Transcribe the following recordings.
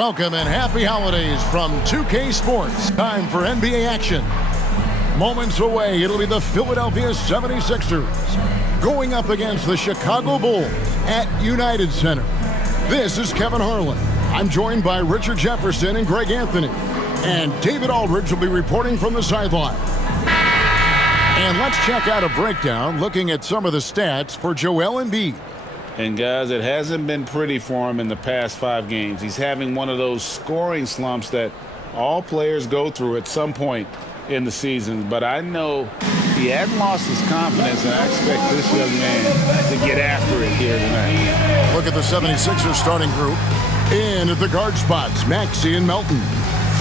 Welcome and happy holidays from 2K Sports. Time for NBA action. Moments away, it'll be the Philadelphia 76ers going up against the Chicago Bulls at United Center. This is Kevin Harlan. I'm joined by Richard Jefferson and Greg Anthony. And David Aldridge will be reporting from the sideline. And let's check out a breakdown looking at some of the stats for Joel Embiid. And guys, it hasn't been pretty for him in the past 5 games. He's having one of those scoring slumps that all players go through at some point in the season. But I know he hadn't lost his confidence, and I expect this young man to get after it here tonight. Look at the 76ers starting group. In at the guard spots, Maxey and Melton.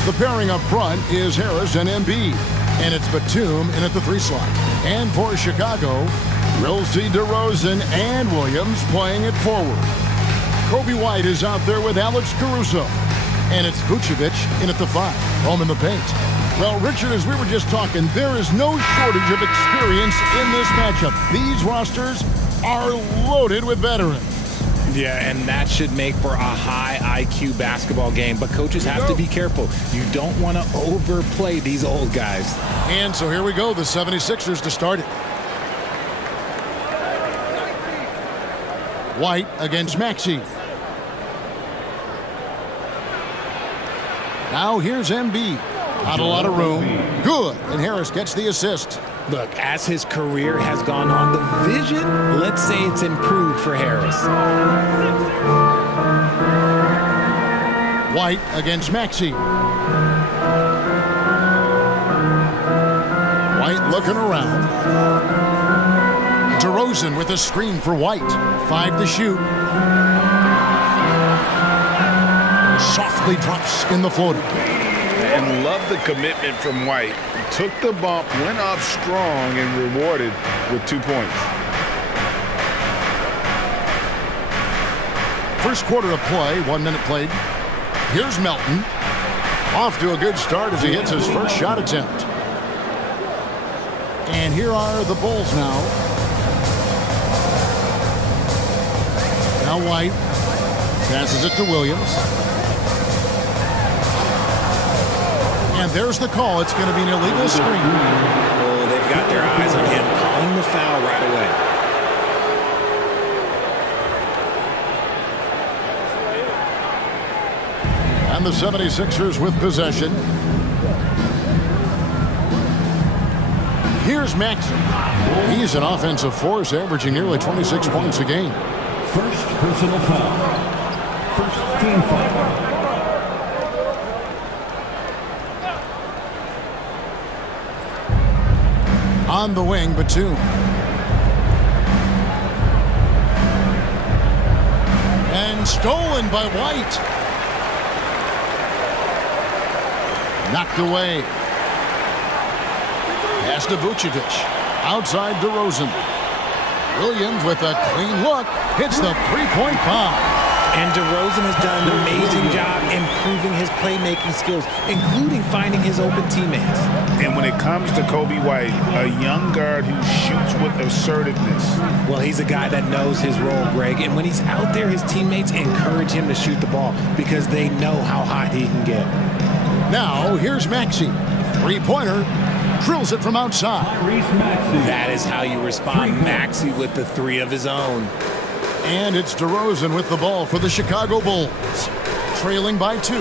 The pairing up front is Harris and Embiid. And it's Batum in at the 3 slot. And for Chicago, we'll see DeRozan and Williams playing it forward. Kobe White is out there with Alex Caruso. And it's Vucevic in at the 5, home in the paint. Well, Richard, as we were just talking, there is no shortage of experience in this matchup. These rosters are loaded with veterans. Yeah, and that should make for a high IQ basketball game. But coaches have to be careful. You don't want to overplay these old guys. And so here we go, the 76ers to start it. White against Maxey. Now here's Embiid. Not a lot of room. Good. And Harris gets the assist. Look, as his career has gone on, the vision, let's say it's improved for Harris. White against Maxey. White looking around. DeRozan with a screen for White. 5 to shoot. Softly drops in the floater. And love the commitment from White. Took the bump, went up strong, and rewarded with 2 points. First quarter of play, 1 minute played. Here's Melton. Off to a good start as he hits his first shot attempt. And here are the Bulls now. Now White passes it to Williams. And there's the call. It's going to be an illegal screen. Oh, they've got their eyes on him, calling the foul right away. And the 76ers with possession. Here's Maxey. He's an offensive force, averaging nearly 26 points a game. First personal foul. First team foul. On the wing, Batum. And stolen by White. Knocked away. Pass to Vucevic. Outside DeRozan. Williams with a clean look. Hits the three-point bomb. And DeRozan has done an amazing job improving his playmaking skills, including finding his open teammates. And when it comes to Kobe White, a young guard who shoots with assertiveness. Well, he's a guy that knows his role, Greg. And when he's out there, his teammates encourage him to shoot the ball because they know how hot he can get. Now, here's Maxey. Three-pointer. Drills it from outside. That is how you respond. Maxey with the 3 of his own. And it's DeRozan with the ball for the Chicago Bulls. Trailing by 2.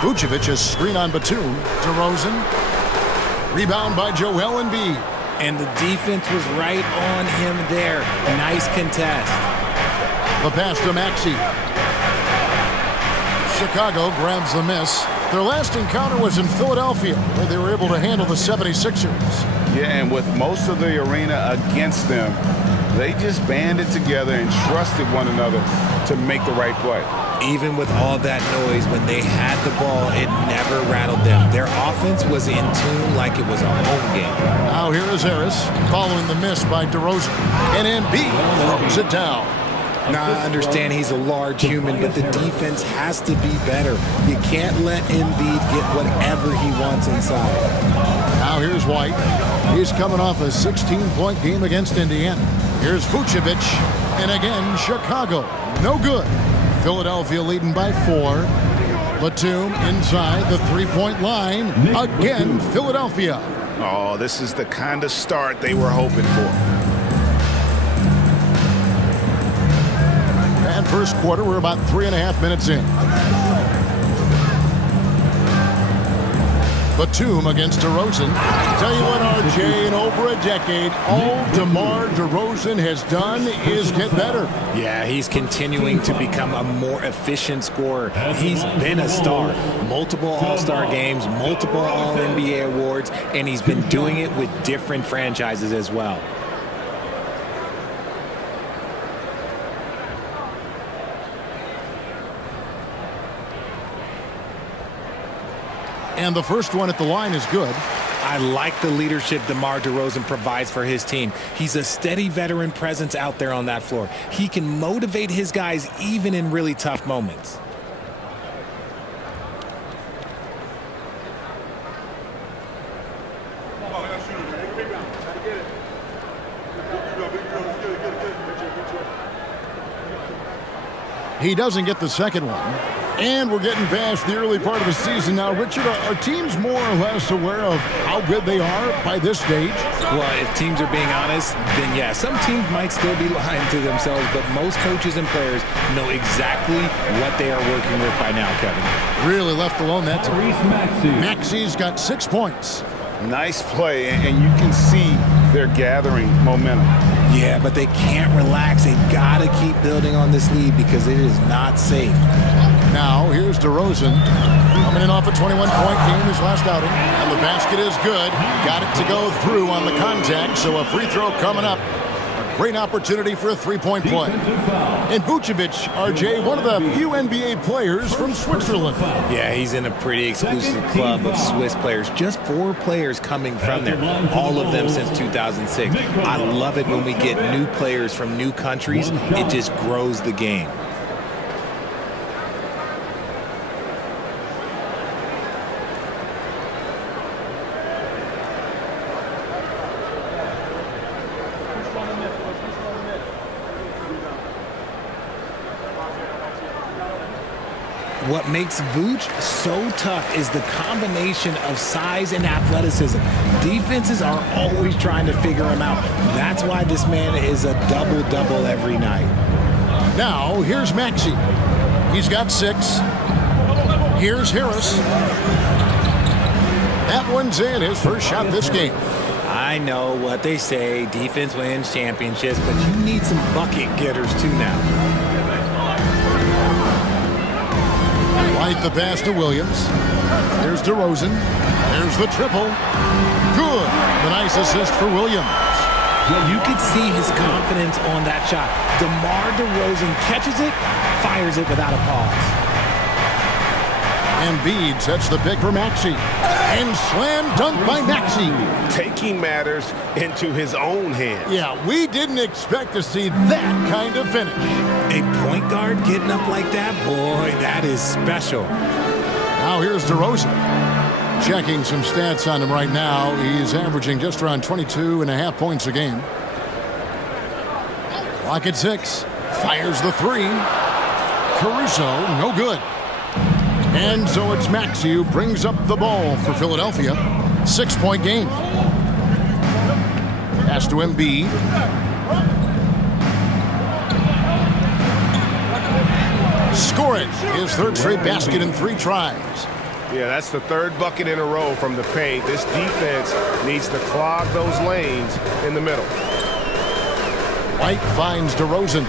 Vucevic is screen on Batum. DeRozan. Rebound by Joel Embiid. And the defense was right on him there. Nice contest. The pass to Maxey. Chicago grabs the miss. Their last encounter was in Philadelphia, where they were able to handle the 76ers. Yeah, and with most of the arena against them, they just banded together and trusted one another to make the right play. Even with all that noise, when they had the ball, it never rattled them. Their offense was in tune like it was a home game. Now here is Harris, following the miss by DeRozan. And Embiid throws it down. Now, I understand he's a large human, but the defense has to be better. You can't let Embiid get whatever he wants inside. Now here's White. He's coming off a 16-point game against Indiana. Here's Vucevic. And again, Chicago. No good. Philadelphia leading by 4. Batum inside the three-point line. Again, Philadelphia. Oh, this is the kind of start they were hoping for. And first quarter, we're about 3.5 minutes in. Batum against DeRozan. Tell you what, RJ, in over a decade, all DeMar DeRozan has done is get better. Yeah, he's continuing to become a more efficient scorer. He's been a star. Multiple All-Star games, multiple All-NBA awards, and he's been doing it with different franchises as well. And the first one at the line is good. I like the leadership DeMar DeRozan provides for his team. He's a steady veteran presence out there on that floor. He can motivate his guys even in really tough moments. He doesn't get the second one. And we're getting past the early part of the season now. Richard, are teams more or less aware of how good they are by this stage? Well, if teams are being honest, then yeah, some teams might still be lying to themselves, but most coaches and players know exactly what they are working with by now, Kevin. Really left alone that time. Maxi's got 6 points. Nice play, and you can see they're gathering momentum. Yeah, but they can't relax. They've got to keep building on this lead because it is not safe. Now, here's DeRozan coming in off a 21-point game his last outing. And the basket is good. Got it to go through on the contact, so a free throw coming up. A great opportunity for a three-point play. And Vucevic, RJ, one of the few NBA players from Switzerland. Yeah, he's in a pretty exclusive club of Swiss players. Just 4 players coming from there, all of them since 2006. I love it when we get new players from new countries. It just grows the game. What makes Vooch so tough is the combination of size and athleticism. Defenses are always trying to figure him out. That's why this man is a double-double every night. Now, here's Maxey. He's got 6. Here's Harris. That one's in, his first shot this game. I know what they say, defense wins championships, but you need some bucket getters too now. Right the pass to Williams. There's DeRozan. There's the triple. Good. The nice assist for Williams. You could see his confidence on that shot. DeMar DeRozan catches it, fires it without a pause. Embiid sets the pick for Maxey. And slam dunk by Maxey. Taking matters into his own hands. Yeah, we didn't expect to see that kind of finish. A point guard getting up like that, boy, that is special. Now here's DeRozan. Checking some stats on him right now. He's averaging just around 22.5 points a game. Clock at 6. Fires the 3. Caruso, no good. And so it's Maxey who brings up the ball for Philadelphia. 6-point game. Pass to Embiid. Score it. His third straight basket in 3 tries. Yeah, that's the 3rd bucket in a row from the paint. This defense needs to clog those lanes in the middle. White finds DeRozan.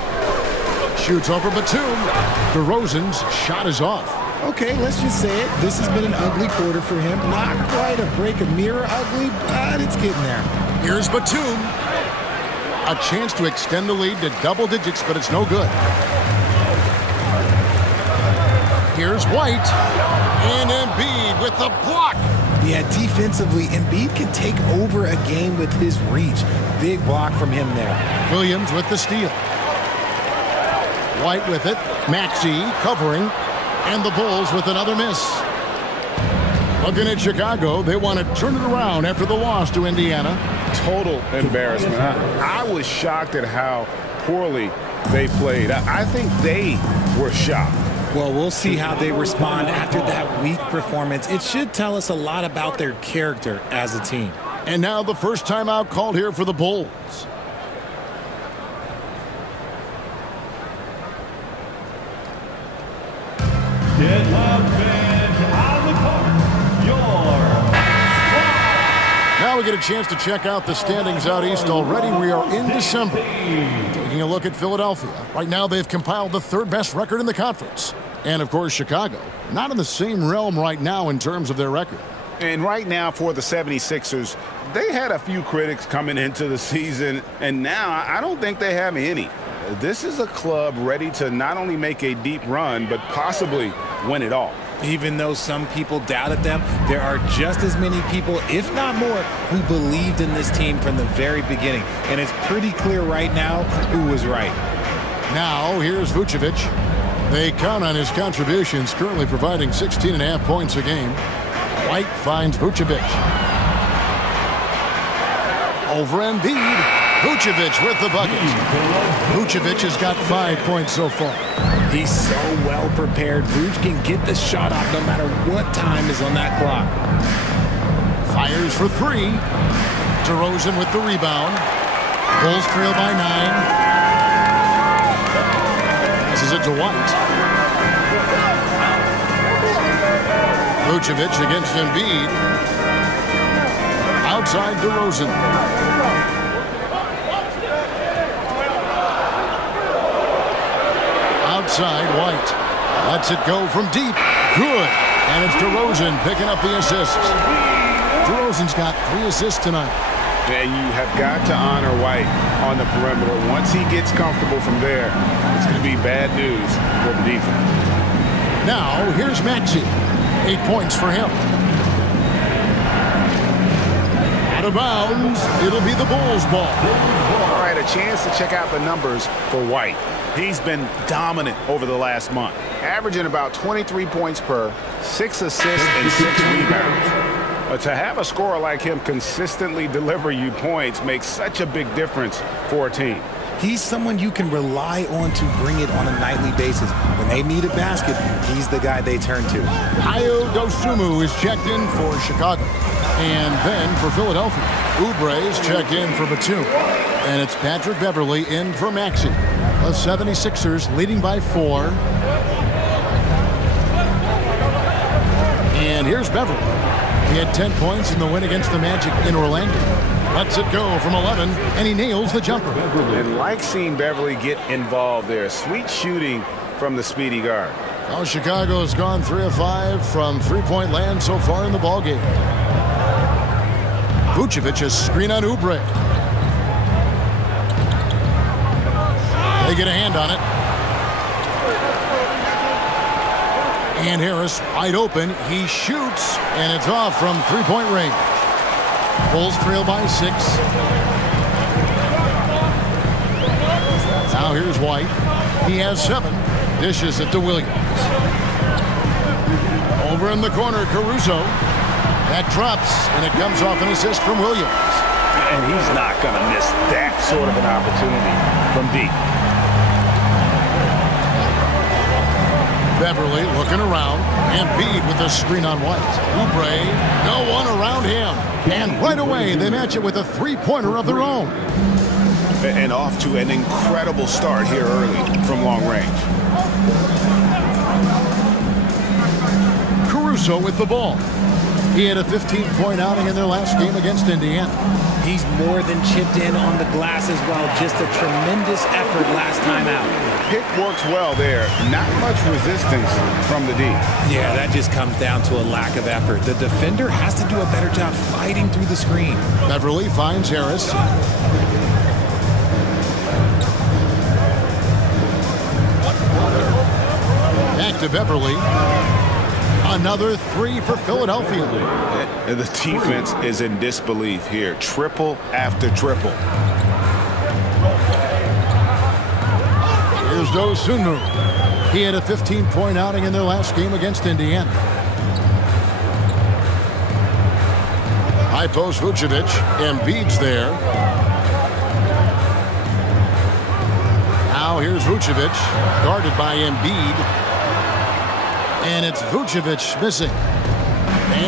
Shoots over Batum. DeRozan's shot is off. Okay, let's just say it. This has been an ugly quarter for him. Not quite a break a mirror ugly, but it's getting there. Here's Batum. A chance to extend the lead to double digits, but it's no good. Here's White. And Embiid with the block. Yeah, defensively, Embiid can take over a game with his reach. Big block from him there. Williams with the steal. White with it. Maxey covering. And the Bulls with another miss. Looking at Chicago, they want to turn it around after the loss to Indiana. Total embarrassment. I was shocked at how poorly they played. I think they were shocked. Well, we'll see how they respond after that weak performance. It should tell us a lot about their character as a team. And now the first timeout called here for the Bulls. Get loud fans on the court. Your Now we get a chance to check out the standings out east already. We are in December. Taking a look at Philadelphia. Right now they've compiled the third best record in the conference. And of course Chicago, not in the same realm right now in terms of their record. And right now for the 76ers, they had a few critics coming into the season, and now I don't think they have any. This is a club ready to not only make a deep run, but possibly win it all. Even though some people doubted them, there are just as many people, if not more, who believed in this team from the very beginning. And it's pretty clear right now who was right. Now here's Vucevic. They count on his contributions, currently providing 16.5 points a game. White finds Vucevic. Over Embiid. Vucevic with the bucket. Vucevic has got 5 points so far. He's so well prepared. Vuce can get the shot off no matter what time is on that clock. Fires for three. DeRozan with the rebound. Bulls trail by 9. Passes it to White. Vucevic against Embiid. Outside DeRozan. Outside White. Lets it go from deep. Good. And it's DeRozan picking up the assists. DeRozan's got 3 assists tonight. And you have got to honor White on the perimeter. Once he gets comfortable from there, it's going to be bad news for the defense. Now, here's Maxey. 8 points for him. Out of bounds. It'll be the Bulls' ball. All right, a chance to check out the numbers for White. He's been dominant over the last month, averaging about 23 points per, 6 assists and 6 rebounds. But to have a scorer like him consistently deliver you points makes such a big difference for a team. He's someone you can rely on to bring it on a nightly basis. When they need a basket, he's the guy they turn to. Ayo Dosunmu is checked in for Chicago. And then for Philadelphia, Oubre is checked in for Batum. And it's Patrick Beverley in for Maxey. The 76ers leading by 4. And here's Beverley. He had 10 points in the win against the Magic in Orlando. Lets it go from 11, and he nails the jumper. And like seeing Beverley get involved there. Sweet shooting from the speedy guard. Well, Chicago has gone 3 of 5 from three-point land so far in the ballgame. Vucevic has screen on Oubre. They get a hand on it. And Harris wide open. He shoots, and it's off from three-point range. Bulls trail by 6. Now here's White. He has 7. Dishes it to Williams. Over in the corner, Caruso. That drops, and it comes off an assist from Williams. And he's not going to miss that sort of an opportunity from deep. Beverley looking around. Embiid with a screen on White. Oubre, no one around him. And right away, they match it with a three-pointer of their own. And off to an incredible start here early from long range. Caruso with the ball. He had a 15-point outing in their last game against Indiana. He's more than chipped in on the glass as well. Just a tremendous effort last time out. Pick works well there. Not much resistance from the D. Yeah, that just comes down to a lack of effort. The defender has to do a better job fighting through the screen. Beverley finds Harris. Back to Beverley. Another 3 for Philadelphia. And the defense is in disbelief here. Triple after triple. Here's Dosunmu. He had a 15-point outing in their last game against Indiana. High post Vucevic. Embiid's there. Now here's Vucevic. Guarded by Embiid. And it's Vucevic missing.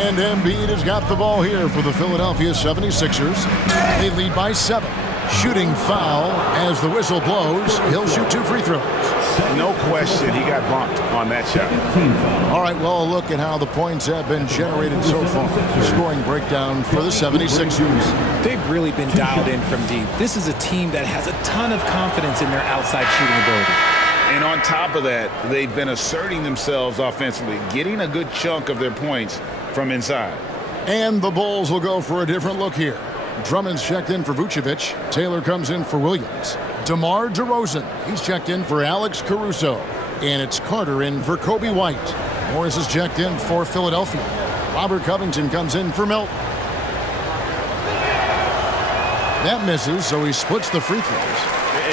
And Embiid has got the ball here for the Philadelphia 76ers. They lead by 7. Shooting foul as the whistle blows. He'll shoot 2 free throws. No question he got bumped on that shot. All right, well, look at how the points have been generated so far. Scoring breakdown for the 76ers. They've really been dialed in from deep. This is a team that has a ton of confidence in their outside shooting ability. And on top of that, they've been asserting themselves offensively, getting a good chunk of their points from inside. And the Bulls will go for a different look here. Drummond's checked in for Vucevic. Taylor comes in for Williams. DeMar DeRozan, he's checked in for Alex Caruso. And it's Carter in for Kobe White. Morris is checked in for Philadelphia. Robert Covington comes in for Milton. That misses, so he splits the free throws.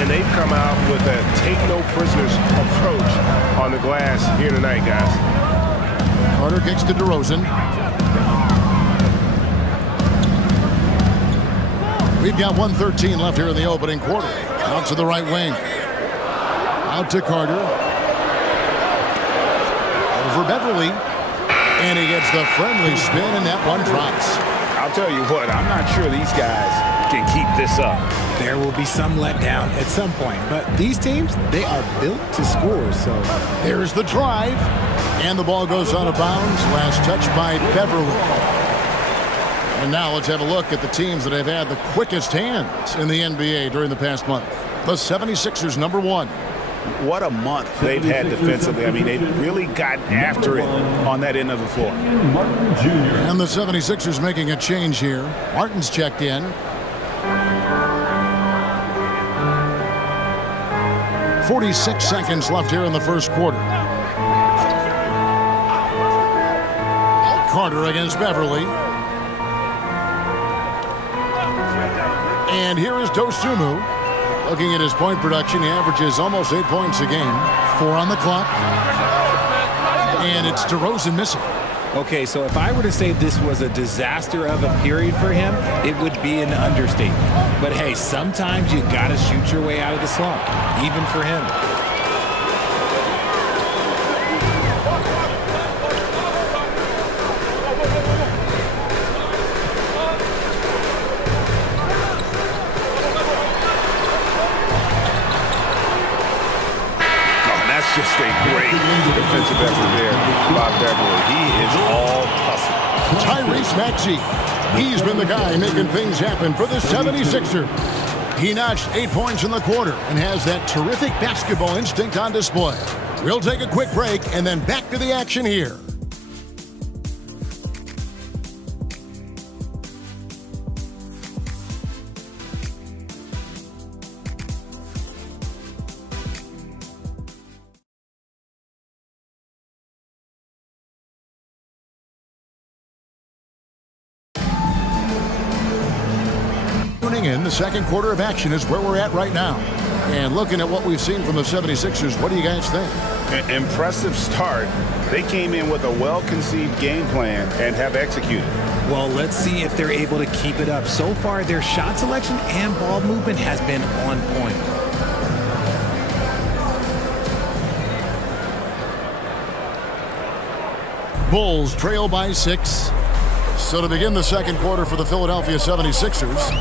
And they've come out with a take-no-prisoners approach on the glass here tonight, guys. Carter kicks to DeRozan. We've got 1:13 left here in the opening quarter. Out to the right wing. Out to Carter. Over Beverly. And he gets the friendly spin, and that one drops. I'll tell you what, I'm not sure these guys can keep this up. There will be some letdown at some point, but these teams, they are built to score, so. There's the drive. And the ball goes out of bounds. Last touch by Beverly. And now let's have a look at the teams that have had the quickest hands in the NBA during the past month. The 76ers, number 1. What a month they've had defensively. I mean, they've really gotten after it on that end of the floor. And the 76ers making a change here. Martin's checked in. 46 seconds left here in the first quarter. Carter against Beverly. And here is Dosunmu. Looking at his point production, he averages almost 8 points a game. 4 on the clock. And it's DeRozan missing. Okay, so if I were to say this was a disaster of a period for him, it would be an understatement. But hey, sometimes you got to shoot your way out of the slump, even for him. Just a great defensive effort there by Beverly. He is all hustle. Tyrese Maxey. He's been the guy making things happen for the 76ers. He notched 8 points in the quarter and has that terrific basketball instinct on display. We'll take a quick break and then back to the action here. In the second quarter of action is where we're at right now. And looking at what we've seen from the 76ers, what do you guys think? An impressive start. They came in with a well-conceived game plan and have executed. Well, let's see if they're able to keep it up. So far, their shot selection and ball movement has been on point. Bulls trail by 6. So to begin the second quarter for the Philadelphia 76ers,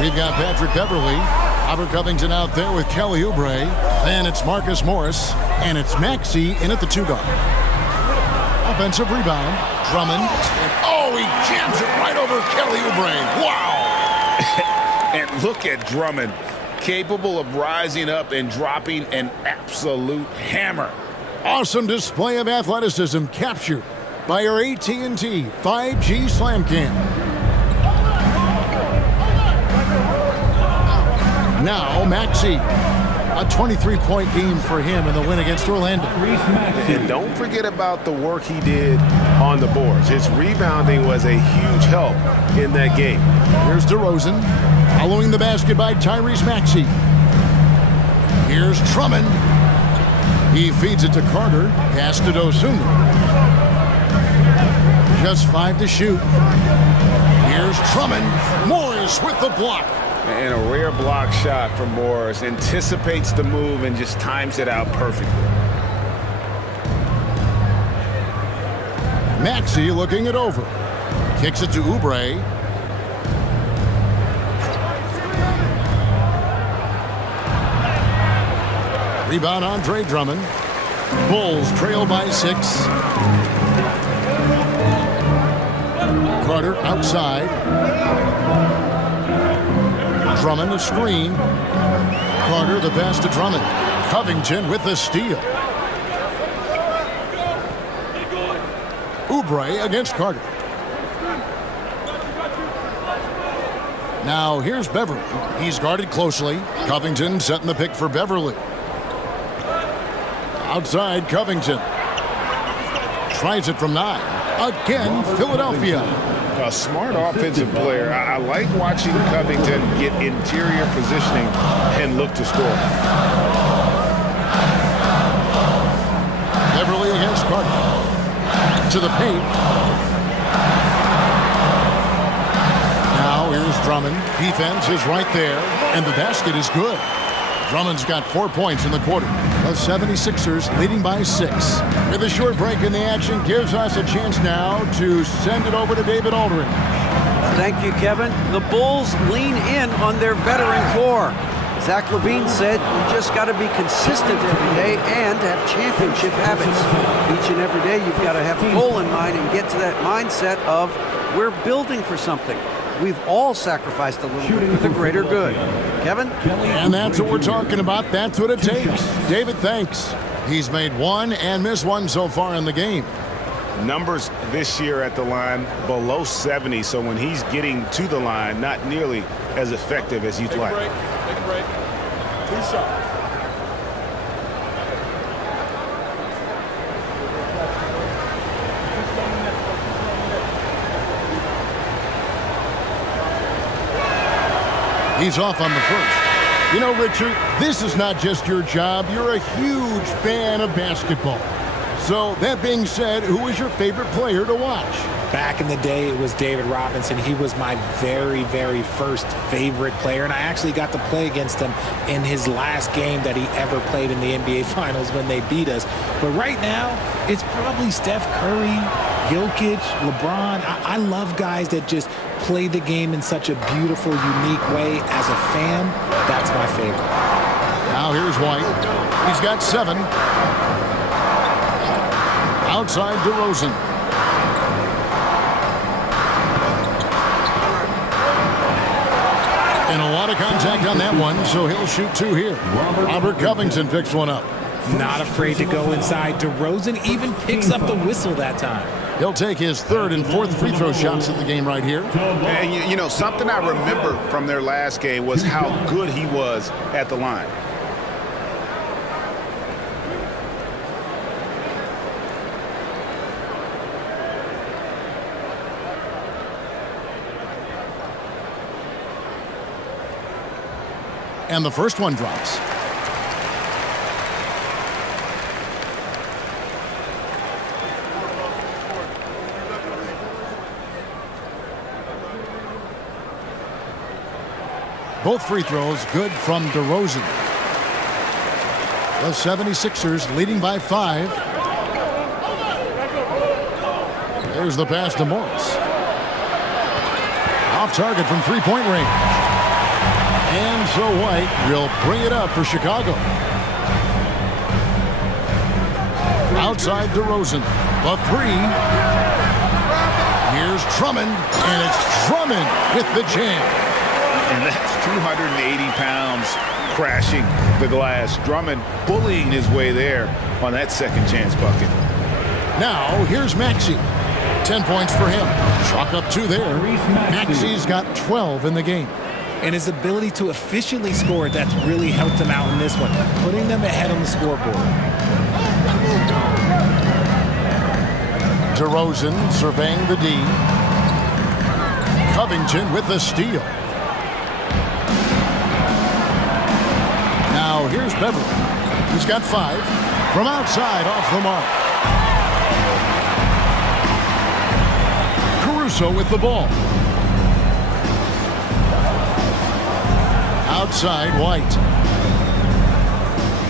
we've got Patrick Beverly, Robert Covington out there with Kelly Oubre. Then it's Marcus Morris, and it's Maxey in at the 2-guard. Offensive rebound, Drummond. And oh, he jams it right over Kelly Oubre. Wow! And look at Drummond, capable of rising up and dropping an absolute hammer. Awesome display of athleticism captured by our AT&T 5G Slam Cam. Now Maxey, a 23-point game for him in the win against Orlando. And don't forget about the work he did on the boards. His rebounding was a huge help in that game. Here's DeRozan, following the basket by Tyrese Maxey. Here's Drummond. He feeds it to Carter, pass to Dosunmu. Just 5 to shoot. Here's Drummond. Morris with the block. And a rare block shot from Morris. Anticipates the move and just times it out perfectly. Maxey looking it over. Kicks it to Oubre. Rebound Andre Drummond. Bulls trail by 6. Carter outside. Drummond a screen. Carter the pass to Drummond. Covington with the steal. Oubre against Carter. Now here's Beverly. He's guarded closely. Covington setting the pick for Beverly. Outside Covington. Tries it from 9. Again, Philadelphia. A smart offensive player. I like watching Covington get interior positioning and look to score. Beverly against Carter. To the paint. Now here's Drummond. Defense is right there, and the basket is good. Drummond's got 4 points in the quarter. The 76ers leading by 6. With a short break in the action, gives us a chance now to send it over to David Aldridge. Thank you, Kevin. The Bulls lean in on their veteran core. Zach LaVine said, you just got to be consistent every day and have championship habits. Each and every day, you've got to have a goal in mind and get to that mindset of we're building for something. We've all sacrificed a little bit for the greater good. Kevin? And that's what we're talking about. That's what it takes. David, thanks. He's made 1 and missed 1 so far in the game. Numbers this year at the line below 70, so when he's getting to the line, not nearly as effective as you'd like. Take a break. 2 shots. He's off on the first. You know, Richard, this is not just your job. You're a huge fan of basketball. So, that being said, who is your favorite player to watch? Back in the day, it was David Robinson. He was my very, very first favorite player, and I actually got to play against him in his last game that he ever played in the NBA Finals when they beat us. But right now, it's probably Steph Curry, Jokic, LeBron. I love guys that just play the game in such a beautiful, unique way. As a fan, that's my favorite. Now here's White. He's got 7. Outside DeRozan. And a lot of contact on that one, so he'll shoot 2 here. Robert Covington picks one up. Not afraid to go inside. DeRozan even picks up the whistle that time. He'll take his 3rd and 4th free throw shots of the game right here. And you know, something I remember from their last game was how good he was at the line. And the first one drops. Both free throws good from DeRozan. The 76ers leading by 5. There's the pass to Morris. Off target from three-point range. And so White will bring it up for Chicago. Outside DeRozan. The 3. Here's Drummond. And it's Drummond with the jam. And that's 280 pounds crashing the glass. Drummond bullying his way there on that second chance bucket. Now here's Maxey. 10 points for him. Chalk up 2 there. Maxey's got 12 in the game. And his ability to efficiently score, that's really helped him out in this one, putting them ahead on the scoreboard. DeRozan surveying the D. Covington with the steal. Now here's Beverly. He's got 5. From outside off the mark. Caruso with the ball. Outside White.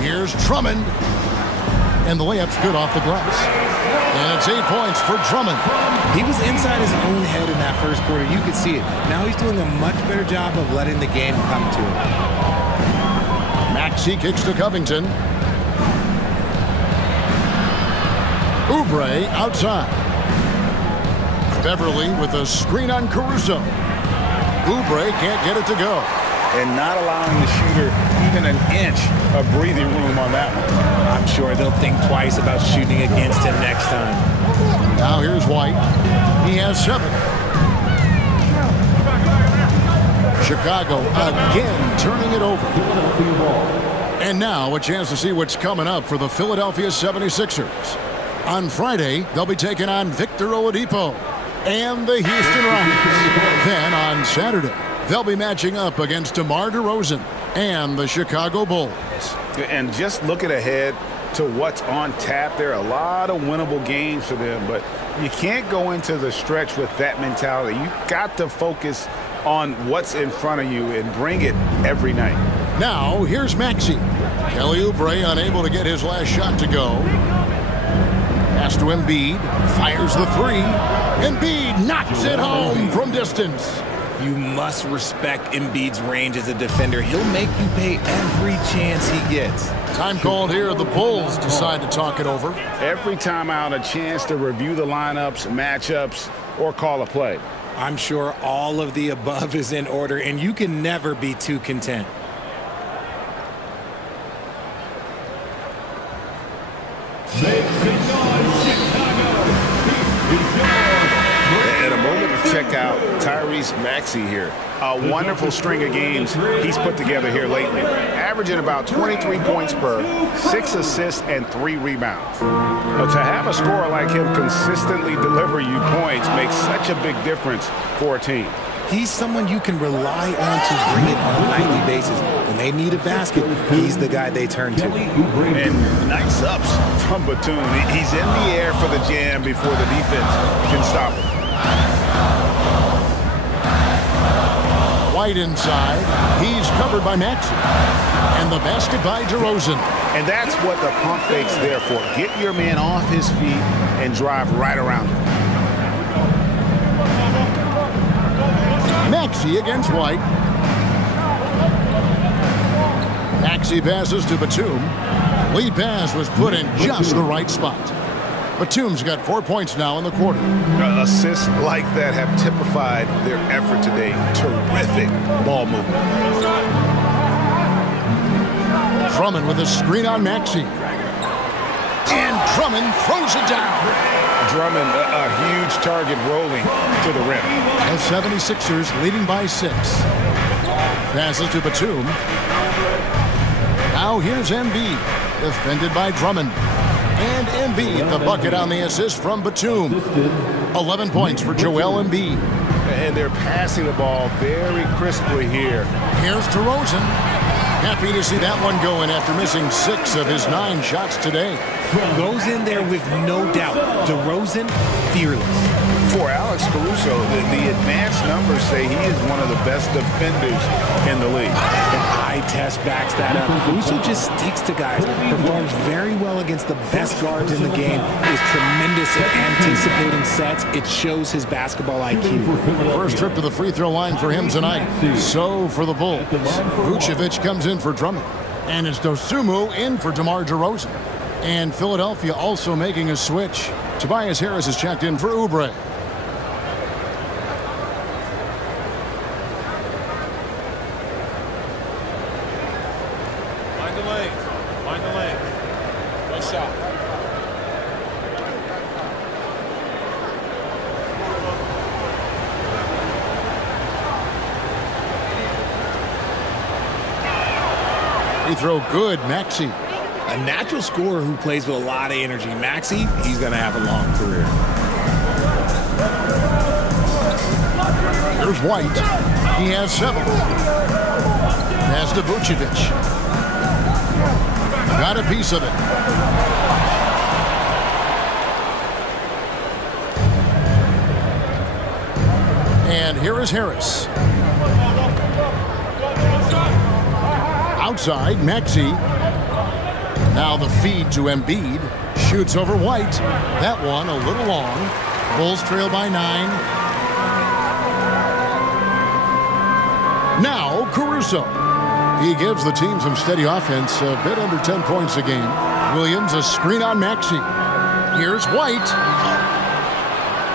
Here's Drummond. And the layup's good off the glass. And it's 8 points for Drummond. He was inside his own head in that first quarter. You could see it. Now he's doing a much better job of letting the game come to him. Maxey kicks to Covington. Oubre outside. Beverly with a screen on Caruso. Oubre can't get it to go. And not allowing the shooter even an inch of breathing room on that one. I'm sure they'll think twice about shooting against him next time. Now here's White. He has 7. Chicago again turning it over. And now a chance to see what's coming up for the Philadelphia 76ers. On Friday, they'll be taking on Victor Oladipo and the Houston Rockets. Then on Saturday, they'll be matching up against DeMar DeRozan and the Chicago Bulls. And just looking ahead to what's on tap, there are a lot of winnable games for them, but you can't go into the stretch with that mentality. You've got to focus on what's in front of you and bring it every night. Now, here's Maxey. Kelly Oubre unable to get his last shot to go. Pass to Embiid. Fires the 3. Embiid knocks it home from distance. You must respect Embiid's range as a defender. He'll make you pay every chance he gets. Time called here. The Bulls decide to talk it over. Every time out, a chance to review the lineups, matchups, or call a play. I'm sure all of the above is in order, and you can never be too content. And a moment to check out Tyrese Maxey here. A wonderful string of games he's put together here lately. Averaging about 23 points per, 6 assists, and 3 rebounds. But to have a scorer like him consistently deliver you points makes such a big difference for a team. He's someone you can rely on to bring it on a nightly basis. When they need a basket, he's the guy they turn to. And nice ups from Batum. He's in the air for the jam before the defense can stop him. White inside. He's covered by Maxey. And the basket by DeRozan. And that's what the pump fake's there for. Get your man off his feet and drive right around him. Maxey against White. Maxey passes to Batum. Lead pass was put in just the right spot. Batum's got 4 points now in the quarter. Assists like that have typified their effort today. Terrific ball movement. Drummond with a screen on Maxey. And Drummond throws it down. Drummond, a huge target rolling to the rim. The 76ers leading by 6. Passes to Batum. Now here's Embiid, defended by Drummond. And Embiid, the bucket on the assist from Batum. 11 points for Joel Embiid. And they're passing the ball very crisply here. Here's DeRozan. Happy to see that one going after missing 6 of his 9 shots today. Goes in there with no doubt. DeRozan, fearless. For Alex Caruso, the advanced numbers say he is one of the best defenders in the league. The eye test backs that up. Caruso just sticks to guys, performs very well against the best guards in the game, is tremendous at anticipating sets. It shows his basketball IQ. First trip to the free throw line for him tonight. So for the Bulls, Vucevic comes in for Drummond. And it's Dosunmu in for DeMar DeRozan. And Philadelphia also making a switch. Tobias Harris is checked in for Oubre. Mind the lane. Mind the lane. No shot. Free throw good, Maxey. A natural scorer who plays with a lot of energy. Maxey, he's going to have a long career. Here's White. He has 7. Pass to Vucevic. Got a piece of it. And here is Harris. Outside, Maxey. Now the feed to Embiid. Shoots over White. That one a little long. Bulls trail by 9. Now Caruso. He gives the team some steady offense, a bit under 10 points a game. Williams, a screen on Maxey. Here's White.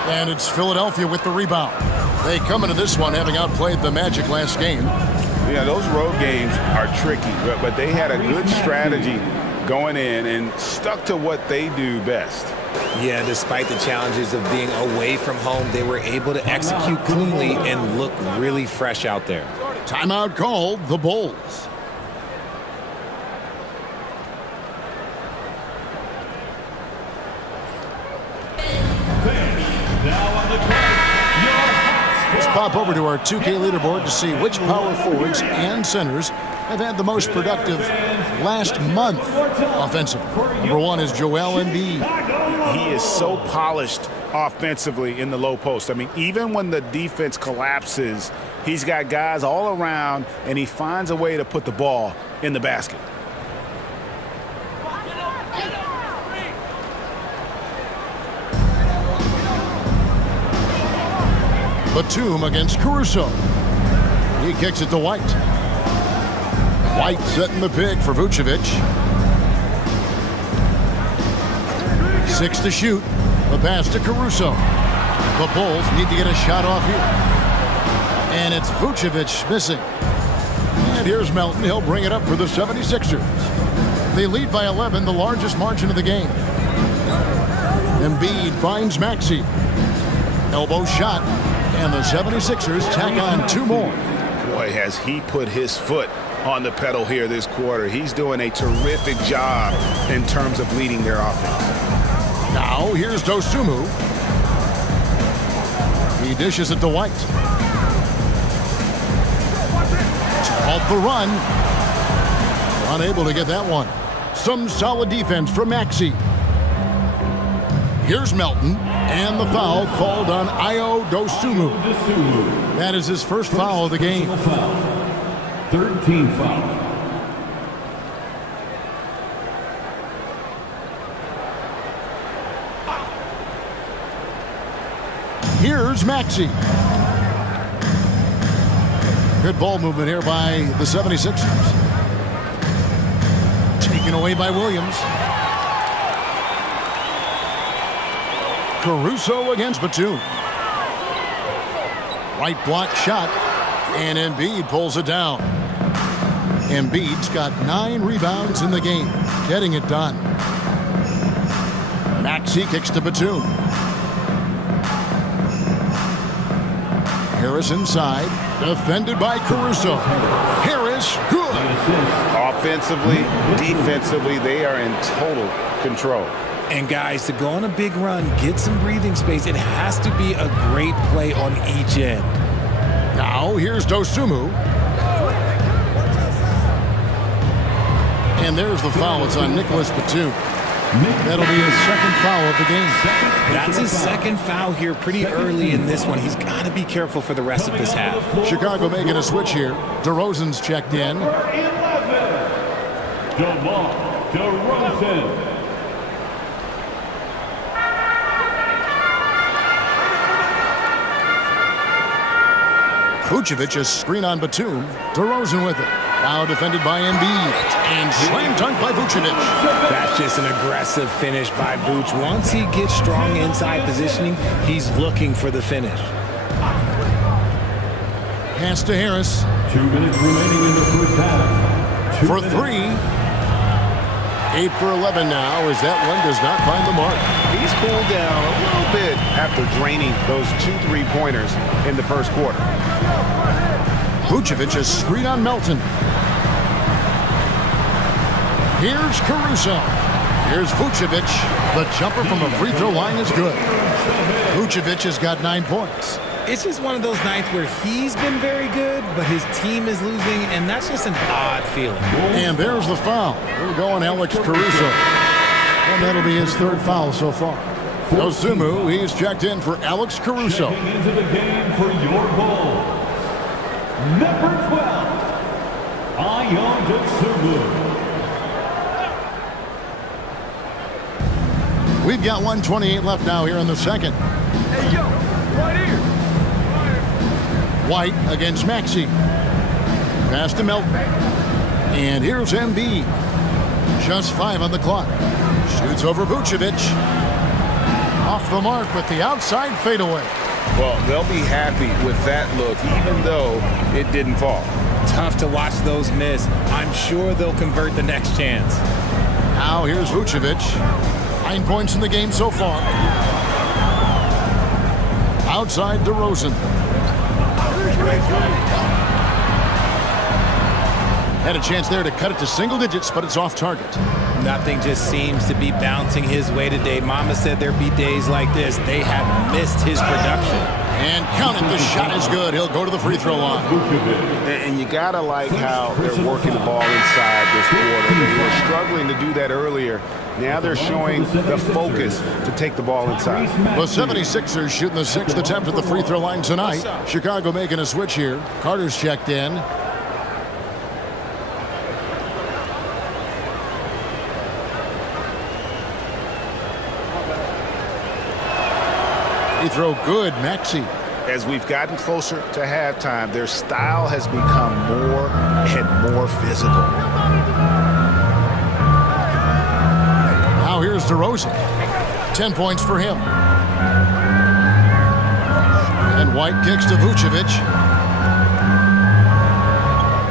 And it's Philadelphia with the rebound. They come into this one having outplayed the Magic last game. Yeah, those road games are tricky, but they had a good strategy going in and stuck to what they do best. Yeah, despite the challenges of being away from home, they were able to execute cleanly and look really fresh out there. Timeout called, the Bulls. Let's pop over to our 2K leaderboard to see which power forwards and centers have had the most productive last month offensively. Number 1 is Joel Embiid. He is so polished offensively in the low post. I mean, even when the defense collapses, he's got guys all around, and he finds a way to put the ball in the basket. Batum against Caruso. He kicks it to White. White setting the pick for Vucevic. 6 to shoot. The pass to Caruso. The Bulls need to get a shot off here. And it's Vucevic missing. And here's Melton. He'll bring it up for the 76ers. They lead by 11, the largest margin of the game. Embiid finds Maxey. Elbow shot. And the 76ers tack on 2 more. Boy, has he put his foot on the pedal here this quarter. He's doing a terrific job in terms of leading their offense. Now here's Dosunmu. He dishes it to White. To halt the run. Unable to get that one. Some solid defense from Maxey. Here's Melton. And the foul called on Ayo Dosunmu. That is his first foul of the game. 13 foul. Here's Maxey. Good ball movement here by the 76ers. Taken away by Williams. Caruso against Batum. Right block shot, and Embiid pulls it down. Embiid's got 9 rebounds in the game, getting it done. Maxey kicks to Batum. Harris inside, defended by Caruso. Harris, good. Offensively, defensively, they are in total control. And guys, to go on a big run, get some breathing space, it has to be a great play on each end. Now here's Dosunmu. And there's the foul. It's on Nicholas Batum. That'll be his second foul of the game. That's his second foul here pretty early in this one. He's got to be careful for the rest of this half. Chicago making a switch here. DeRozan's checked in. DeRozan. Vucevic is screen on Batum. DeRozan with it. Now defended by Embiid. And slam dunk by Vucevic. That's just an aggressive finish by Vuce. Once he gets strong inside positioning, he's looking for the finish. Pass to Harris. 2 minutes remaining in the first half. For 3. 8 for 11 now as that one does not find the mark. He's cooled down a little bit after draining those 2 3-pointers in the first quarter. Vucevic is screen on Melton. Here's Caruso. Here's Vucevic. The jumper from a free throw line is good. Vucevic has got 9 points. It's just one of those nights where he's been very good, but his team is losing, and that's just an odd feeling. And there's the foul. We're going Alex Caruso. And that'll be his 3rd foul so far. Dosunmu, he's checked in for Alex Caruso. Checking into the game for your goal. Number 12, Ayo Dosunmu. We've got 1:28 left now here in the second. Hey, yo, right here. White against Maxey. Pass to Melton. And here's Embiid. Just 5 on the clock. Shoots over Vucevic. Off the mark with the outside fadeaway. Well, they'll be happy with that look, even though it didn't fall. Tough to watch those miss. I'm sure they'll convert the next chance. Now here's Vucevic. 9 points in the game so far. Outside DeRozan. Had a chance there to cut it to single digits, but it's off target. Nothing just seems to be bouncing his way today. Mama said there'd be days like this. They have missed his production. And count it, the shot is good. He'll go to the free throw line. And you got to like how they're working the ball inside this quarter. They were struggling to do that earlier. Now they're showing the focus to take the ball inside. The 76ers shooting the 6th attempt at the free throw line tonight. Chicago making a switch here. Carter's checked in. Free throw good, Maxey. As we've gotten closer to halftime, their style has become more and more physical. Now here's DeRozan. 10 points for him. And White kicks to Vucevic.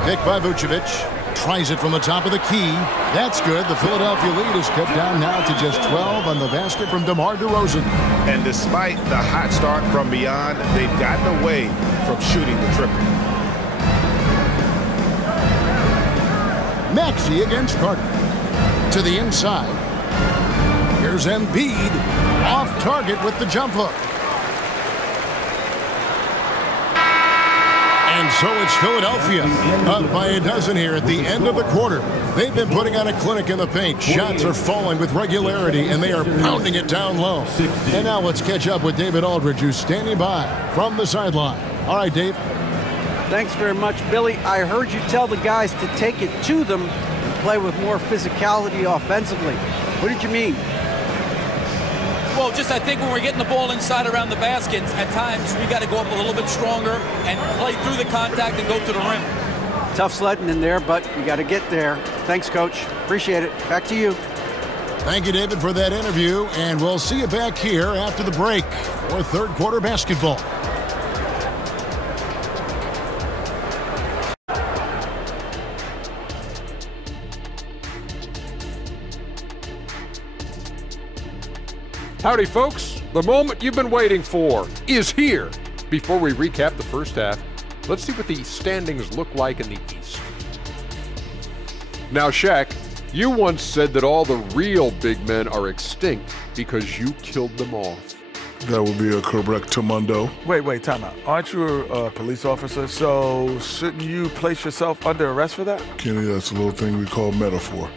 Kick by Vucevic. Tries it from the top of the key. That's good. The Philadelphia lead is cut down now to just 12 on the basket from DeMar DeRozan. And despite the hot start from beyond, they've gotten away from shooting the triple. Maxey against Carter. To the inside. Here's Embiid. Off target with the jump hook. And so it's Philadelphia up by a dozen here at the end of the quarter. They've been putting on a clinic in the paint. Shots are falling with regularity, and they are pounding it down low. And now let's catch up with David Aldridge, who's standing by from the sideline. All right, Dave. Thanks very much, Billy. I heard you tell the guys to take it to them and play with more physicality offensively. What did you mean? Well, just I think when we're getting the ball inside around the basket, at times we got to go up a little bit stronger and play through the contact and go to the rim. Tough sledding in there, but you got to get there. Thanks, Coach. Appreciate it. Back to you. Thank you, David, for that interview, and we'll see you back here after the break for third quarter basketball. Howdy, folks. The moment you've been waiting for is here. Before we recap the first half, let's see what the standings look like in the East. Now, Shaq, you once said that all the real big men are extinct because you killed them off. That would be a correct mundo. Wait, time out. Aren't you a police officer? So shouldn't you place yourself under arrest for that? Kenny, that's a little thing we call metaphor.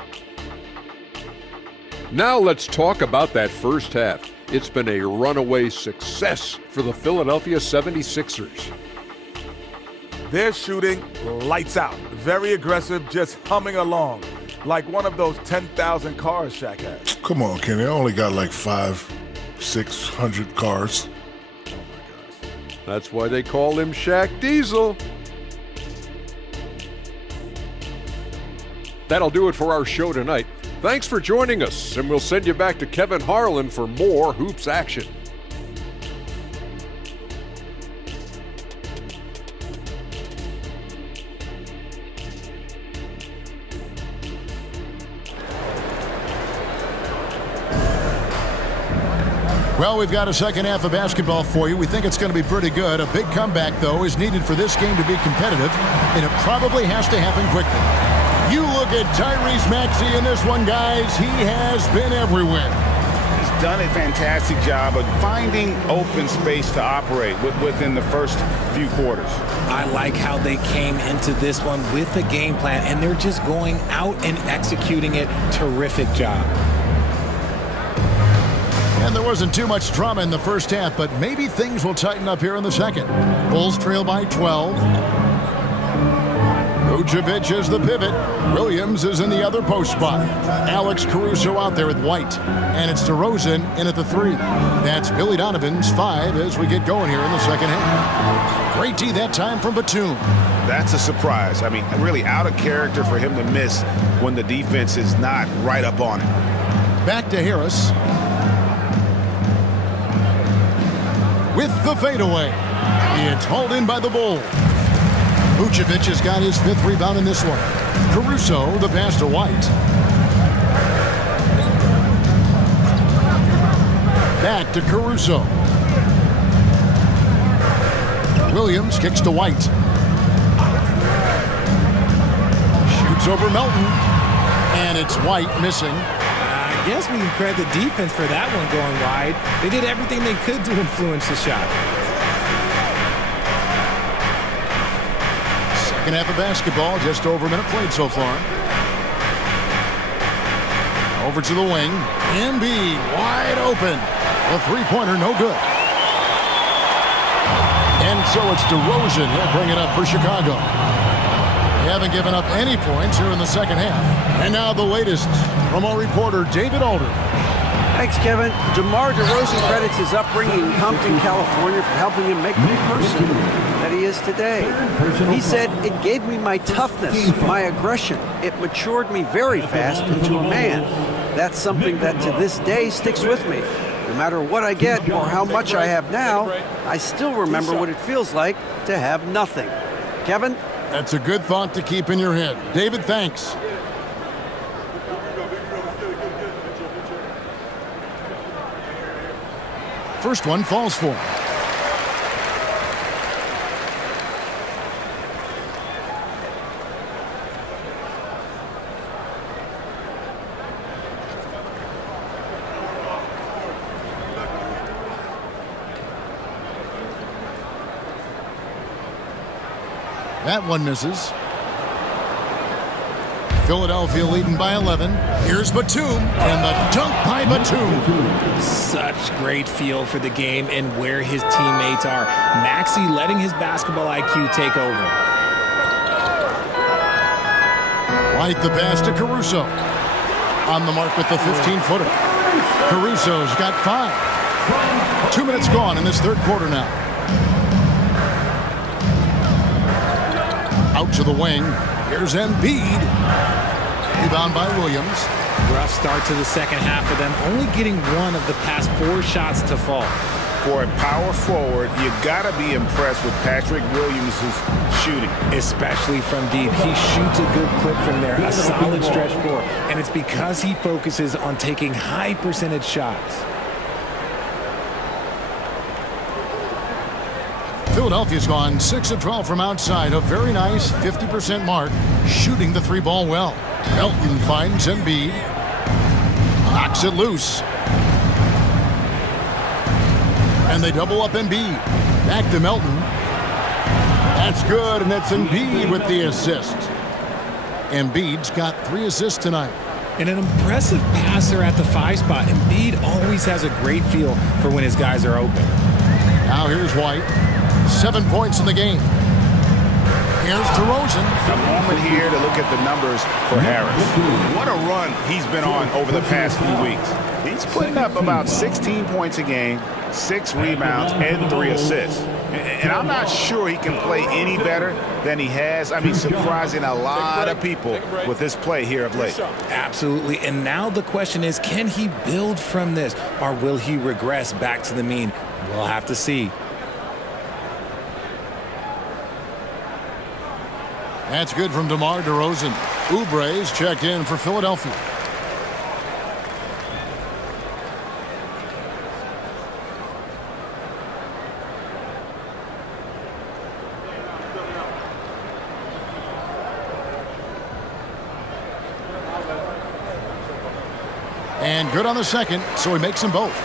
Now let's talk about that first half. It's been a runaway success for the Philadelphia 76ers. They're shooting lights out. Very aggressive, just humming along. Like one of those 10,000 cars Shaq has. Come on, Kenny. I only got like 500-600 cars. Oh, my gosh. That's why they call him Shaq Diesel. That'll do it for our show tonight. Thanks for joining us, and we'll send you back to Kevin Harlan for more hoops action. Well, we've got a second half of basketball for you. We think it's going to be pretty good. A big comeback, though, is needed for this game to be competitive, and it probably has to happen quickly. You look at Tyrese Maxey in this one, guys. He has been everywhere. He's done a fantastic job of finding open space to operate within the first few quarters. I like how they came into this one with a game plan, and they're just going out and executing it. Terrific job. And there wasn't too much drama in the first half, but maybe things will tighten up here in the second. Bulls trail by 12. Vucevic is the pivot. Williams is in the other post spot. Alex Caruso out there with White. And it's DeRozan in at the 3. That's Billy Donovan's 5 as we get going here in the second half. Great D that time from Batum. That's a surprise. I mean, really out of character for him to miss when the defense is not right up on it. Back to Harris. With the fadeaway. It's hauled in by the Bulls. Vucevic has got his 5th rebound in this one. Caruso, the pass to White. Back to Caruso. Williams kicks to White. Shoots over Melton. And it's White missing. I guess we can credit the defense for that one going wide. They did everything they could to influence the shot. Second half of basketball, just over a minute played so far. Over to the wing. Embiid wide open. A three-pointer, no good. And so it's DeRozan. He'll bring it up for Chicago. They haven't given up any points here in the second half. And now the latest from our reporter, David Alder. Thanks, Kevin. DeMar DeRozan credits his upbringing in Compton, California for helping him make the person that he is today. He said, "It gave me my toughness, my aggression. It matured me very fast into a man. That's something that to this day sticks with me. No matter what I get or how much I have now, I still remember what it feels like to have nothing." Kevin? That's a good thought to keep in your head. David, thanks. First one falls for him. That one misses. Philadelphia leading by 11. Here's Batum, and the dunk by Batum. Such great feel for the game and where his teammates are. Maxey letting his basketball IQ take over. White the pass to Caruso. On the mark with the 15-footer. Caruso's got 5. 2 minutes gone in this third quarter now. Out to the wing. Here's Embiid. Rebound by Williams. Rough start to the second half for them, only getting one of the past 4 shots to fall. For a power forward, you got to be impressed with Patrick Williams' shooting. Especially from deep. He shoots a good clip from there, a solid stretch floor, and it's because he focuses on taking high percentage shots. Philadelphia's gone 6 of 12 from outside, a very nice 50% mark, shooting the 3-ball well. Melton finds Embiid, knocks it loose. And they double up Embiid. Back to Melton. That's good, and that's Embiid with the assist. Embiid's got 3 assists tonight. And an impressive passer at the 5 spot. Embiid always has a great feel for when his guys are open. Now here's White. 7 points in the game. Here's DeRozan. A moment here to look at the numbers for Harris. What a run he's been on over the past few weeks. He's putting up about 16 points a game, 6 rebounds, and 3 assists. And I'm not sure he can play any better than he has. I mean, surprising a lot of people with this play here of late. Absolutely. And now the question is, can he build from this, or will he regress back to the mean? We'll have to see. That's good from DeMar DeRozan. Oubre's checked in for Philadelphia. And good on the second, so he makes them both.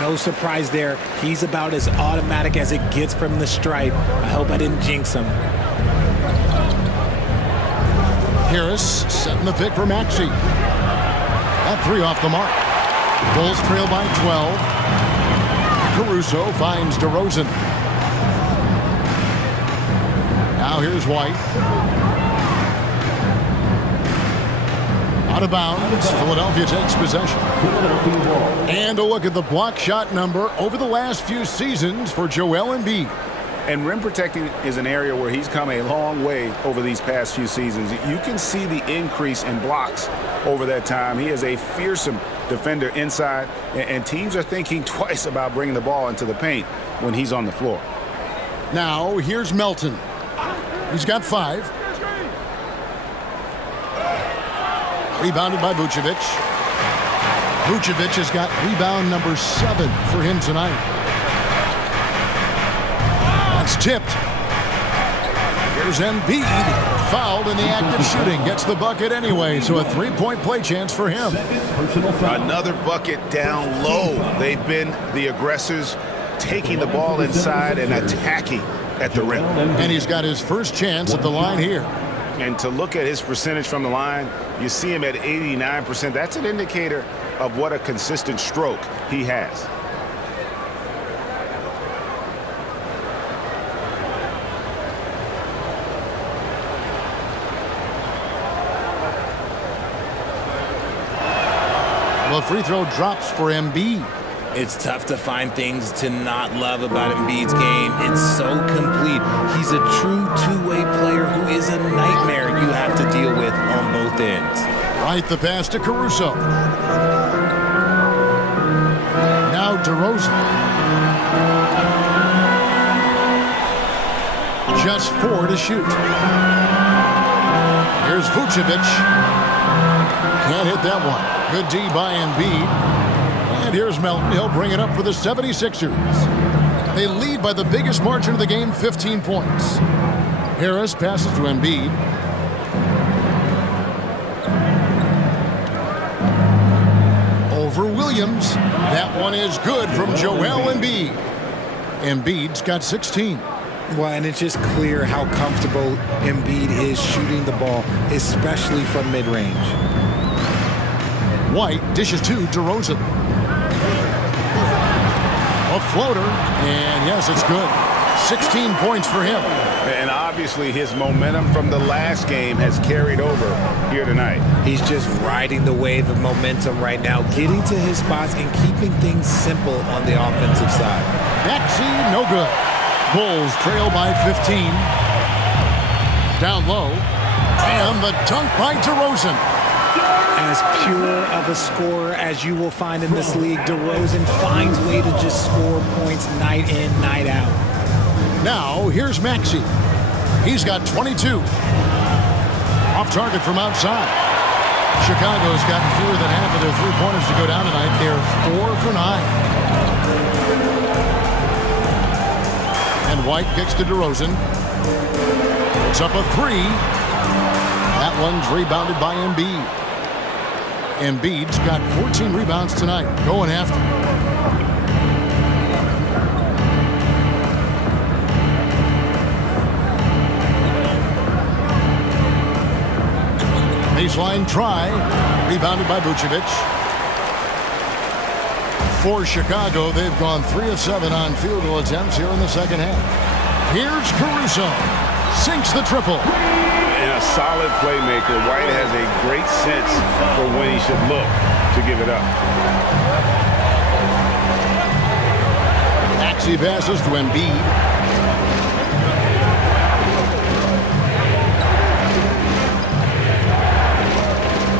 No surprise there. He's about as automatic as it gets from the stripe. I hope I didn't jinx him. Harris setting the pick for Maxey. That 3 off the mark. Bulls trail by 12. Caruso finds DeRozan. Now here's White. Out of bounds. Philadelphia takes possession. And a look at the block shot number over the last few seasons for Joel Embiid. And rim protecting is an area where he's come a long way over these past few seasons. You can see the increase in blocks over that time. He is a fearsome defender inside, and teams are thinking twice about bringing the ball into the paint when he's on the floor. Now, here's Melton. He's got 5. Rebounded by Vucevic. Vucevic has got rebound number 7 for him tonight. That's tipped. Here's Embiid. Fouled in the act of shooting. Gets the bucket anyway, so a 3-point play chance for him. Another bucket down low. They've been the aggressors, taking the ball inside and attacking at the rim. And he's got his first chance at the line here. And to look at his percentage from the line, you see him at 89%. That's an indicator of what a consistent stroke he has. Well, free throw drops for Embiid. It's tough to find things to not love about Embiid's game. It's so complete. He's a true two-way player who is a nightmare you have to deal with on both ends. Right, the pass to Caruso. Now DeRozan. Just 4 to shoot. Here's Vucevic. Can't hit that one. Good D by Embiid. And here's Melton. He'll bring it up for the 76ers. They lead by the biggest margin of the game, 15 points. Harris passes to Embiid. Over Williams. That one is good from Joel Embiid. Embiid's got 16. Well, and it's just clear how comfortable Embiid is shooting the ball, especially from mid-range. White dishes to DeRozan. A floater, and yes, it's good. 16 points for him. And obviously his momentum from the last game has carried over here tonight. He's just riding the wave of momentum right now, getting to his spots and keeping things simple on the offensive side. Maxey, no good. Bulls trail by 15. Down low. And the dunk by DeRozan. As pure of a scorer as you will find in this league, DeRozan finds a way to just score points night in, night out. Now, here's Maxey. He's got 22. Off target from outside. Chicago's got fewer than half of their three-pointers to go down tonight. They're 4 for 9. And White kicks to DeRozan. It's up a 3. That one's rebounded by Embiid. Embiid's got 14 rebounds tonight, going after. Baseline try, rebounded by Vucevic. For Chicago, they've gone 3 of 7 on field goal attempts here in the second half. Here's Caruso, sinks the triple. And a solid playmaker. White has a great sense for when he should look to give it up. Maxey passes to Embiid.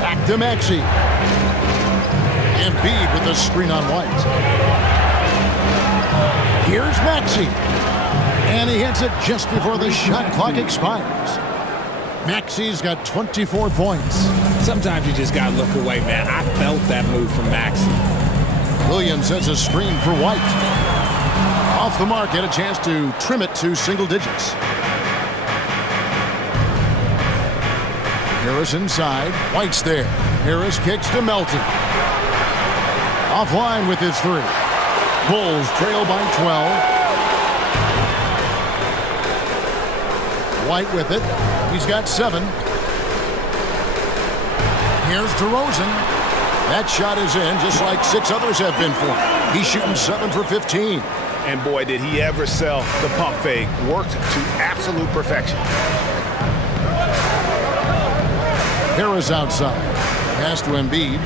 Back to Maxey. Embiid with the screen on White. Here's Maxey. And he hits it just before the shot clock expires. Maxey's got 24 points. Sometimes you just got to look away, man. I felt that move from Maxey. Williams sets a screen for White. Off the mark, had a chance to trim it to single digits. Harris inside. White's there. Harris kicks to Melton. Offline with his 3. Bulls trail by 12. White with it. He's got 7. Here's DeRozan. That shot is in, just like 6 others have been for him. He's shooting 7 for 15. And boy, did he ever sell the pump fake. Worked to absolute perfection. Harris outside. Pass to Embiid.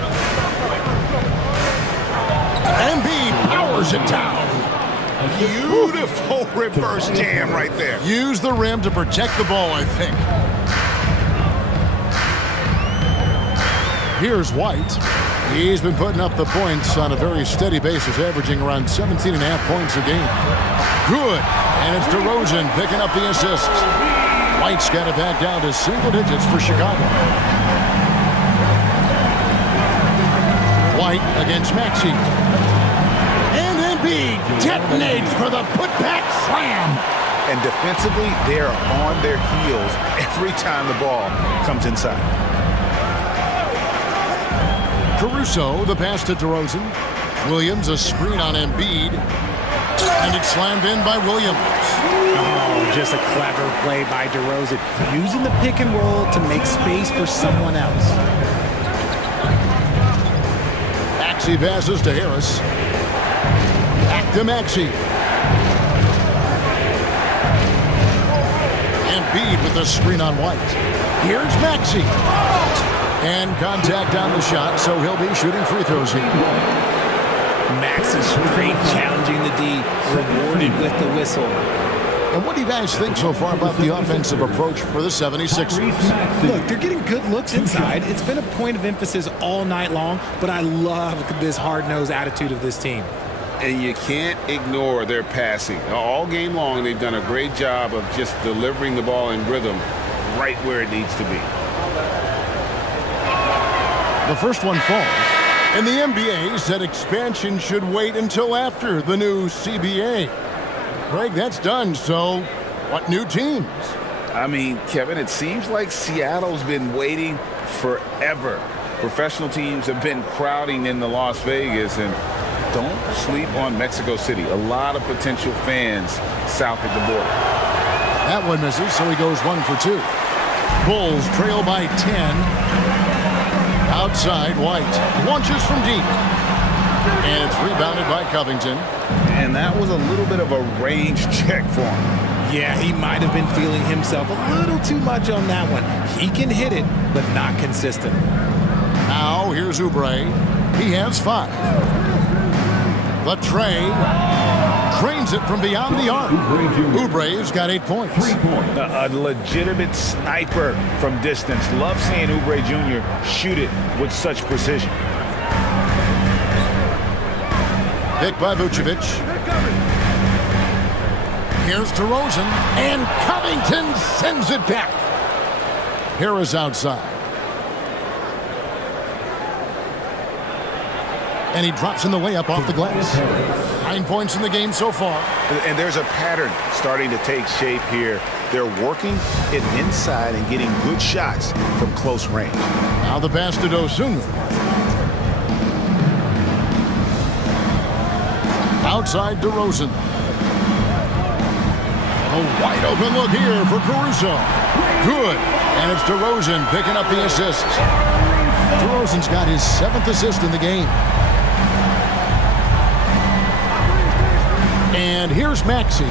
Embiid powers it down. Beautiful reverse jam right there. Use the rim to protect the ball, I think. Here's White. He's been putting up the points on a very steady basis, averaging around 17.5 points a game. Good. And it's DeRozan picking up the assists. White's got it back down to single digits for Chicago. White against Maxey. And Embiid detonates for the putback slam. And defensively, they are on their heels every time the ball comes inside. Caruso, the pass to DeRozan. Williams, a screen on Embiid. And it's slammed in by Williams. Oh, just a clever play by DeRozan, using the pick and roll to make space for someone else. Maxey passes to Harris. Back to Maxey. Embiid with the screen on White. Here's Maxey. And contact on the shot, so he'll be shooting free throws here. Max is straight challenging the D, rewarded with the whistle. And what do you guys think so far about the offensive approach for the 76ers? Look, they're getting good looks inside. It's been a point of emphasis all night long, but I love this hard-nosed attitude of this team. And you can't ignore their passing. All game long, they've done a great job of just delivering the ball in rhythm right where it needs to be. The first one falls. And the NBA said expansion should wait until after the new CBA. Greg, that's done, so what new teams? I mean, Kevin, it seems like Seattle's been waiting forever. Professional teams have been crowding into Las Vegas, and don't sleep on Mexico City. A lot of potential fans south of the border. That one misses, so he goes 1 for 2. Bulls trail by 10. Outside, White launches from deep. And it's rebounded by Covington. And that was a little bit of a range check for him. Yeah, he might have been feeling himself a little too much on that one. He can hit it, but not consistent. Now, here's Oubre. He has 5. The tray drains it from beyond the arc. Oubre's got 8 points. A legitimate sniper from distance. Love seeing Oubre Jr. shoot it with such precision. Picked by Vucevic. Here's DeRozan, and Covington sends it back. Harris outside. And he drops in the layup off the glass. 9 points in the game so far. And there's a pattern starting to take shape here. They're working it inside and getting good shots from close range. Now the pass to Dosunmu. Outside DeRozan. A wide open look here for Caruso. Good. And it's DeRozan picking up the assist. DeRozan's got his 7th assist in the game. And here's Maxey.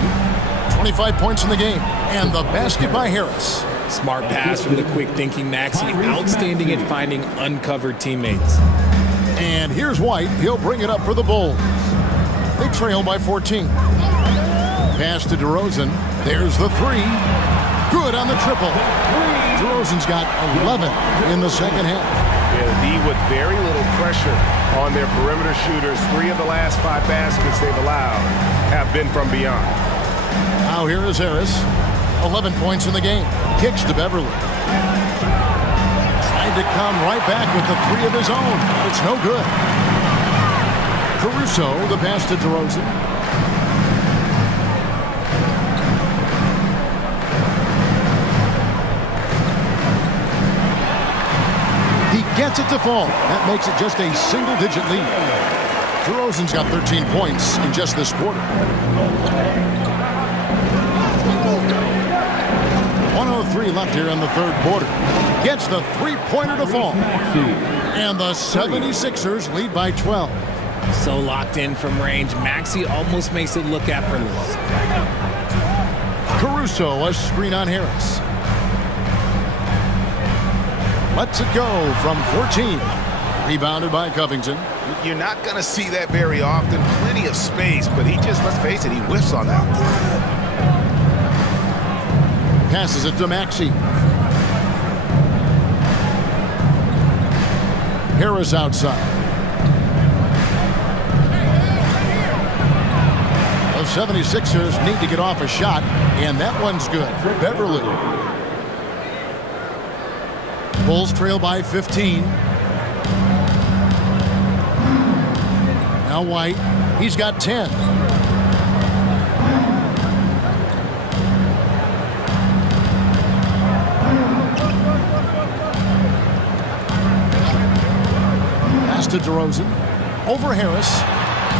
25 points in the game. And the basket by Harris. Smart pass from the quick thinking Maxey. Outstanding at finding uncovered teammates. And here's White. He'll bring it up for the Bulls. They trail by 14. Pass to DeRozan. There's the 3. Good on the triple. DeRozan's got 11 in the second half. Yeah, the D with very little pressure on their perimeter shooters. 3 of the last 5 baskets they've allowed have been from beyond. Now here is Harris. 11 points in the game. Kicks to Beverly. Tried to come right back with the 3 of his own. It's no good. Caruso, the pass to DeRozan. Gets it to fall. That makes it just a single-digit lead. DeRozan's got 13 points in just this quarter. 1:03 left here in the third quarter. Gets the 3-pointer to fall. And the 76ers lead by 12. So locked in from range, Maxey almost makes it look effortless. Caruso, a screen on Harris. lets it go from 14. Rebounded by Covington. You're not going to see that very often. Plenty of space, but he just, let's face it, he whiffs on that one. Passes it to Maxey. Harris outside. The 76ers need to get off a shot, and that one's good. Beverly. Bulls trail by 15. Now White. He's got 10. Pass to DeRozan. Over Harris.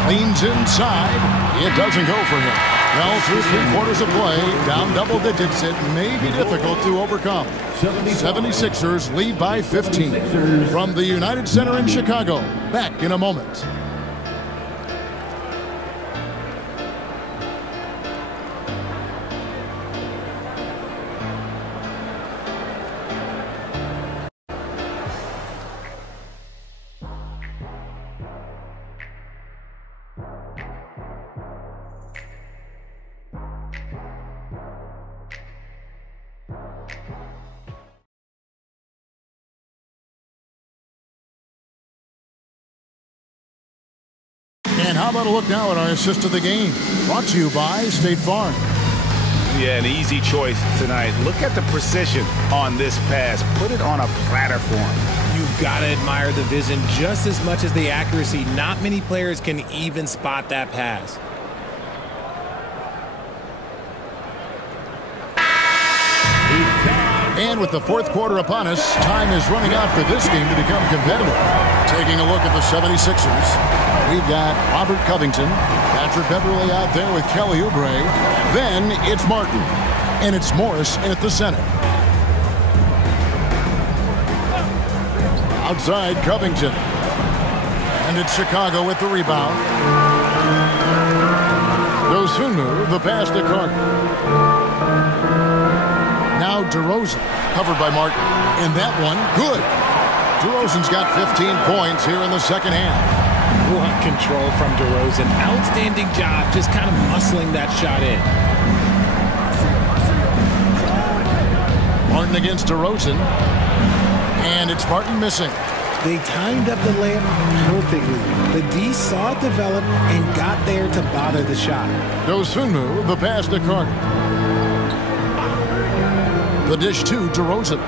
Leans inside. It doesn't go for him. Well, through 3/4 of play, down double digits, it may be difficult to overcome. 76ers lead by 15 from the United Center in Chicago. Back in a moment. And how about a look now at our assist of the game? Brought to you by State Farm. Yeah, an easy choice tonight. Look at the precision on this pass. Put it on a platter for him. You've got to admire the vision just as much as the accuracy. Not many players can even spot that pass. And with the 4th quarter upon us, time is running out for this game to become competitive. Taking a look at the 76ers, we've got Robert Covington, Patrick Beverly out there with Kelly Oubre. Then it's Martin, and it's Morris in at the center. Outside Covington. And it's Chicago with the rebound. Dosunmu, the pass to Carter. Now DeRozan, covered by Martin. And that one, good. DeRozan's got 15 points here in the second half. What control from DeRozan. Outstanding job just kind of muscling that shot in. Martin against DeRozan. And it's Martin missing. They timed up the layup perfectly. The D saw it develop and got there to bother the shot. Dosunmu, the pass to Carter. The dish to DeRozan.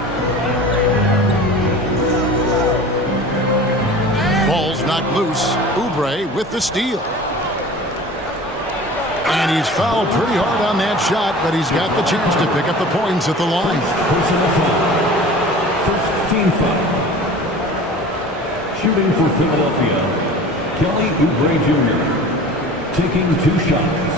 Ball's knocked loose. Oubre with the steal. And he's fouled pretty hard on that shot, but he's got the chance to pick up the points at the line. First team foul. Shooting for Philadelphia, Kelly Oubre Jr. taking 2 shots.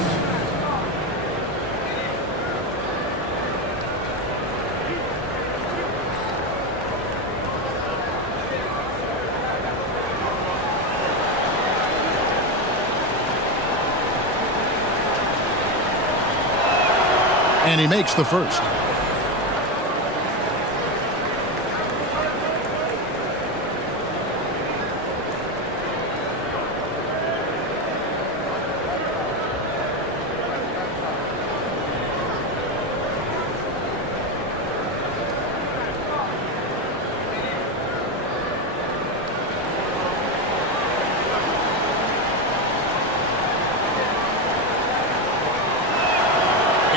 And he makes the first.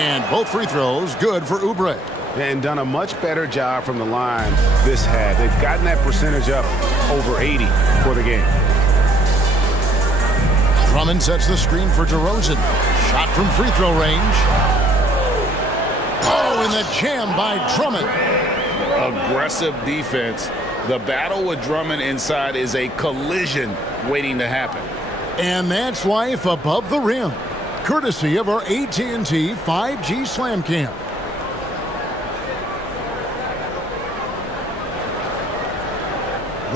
And both free throws good for Oubre. And done a much better job from the line this half. They've gotten that percentage up over 80 for the game. Drummond sets the screen for DeRozan. Shot from free throw range. Oh, and the jam by Drummond. Aggressive defense. The battle with Drummond inside is a collision waiting to happen. And that's life above the rim. Courtesy of our AT&T 5G Slam Cam.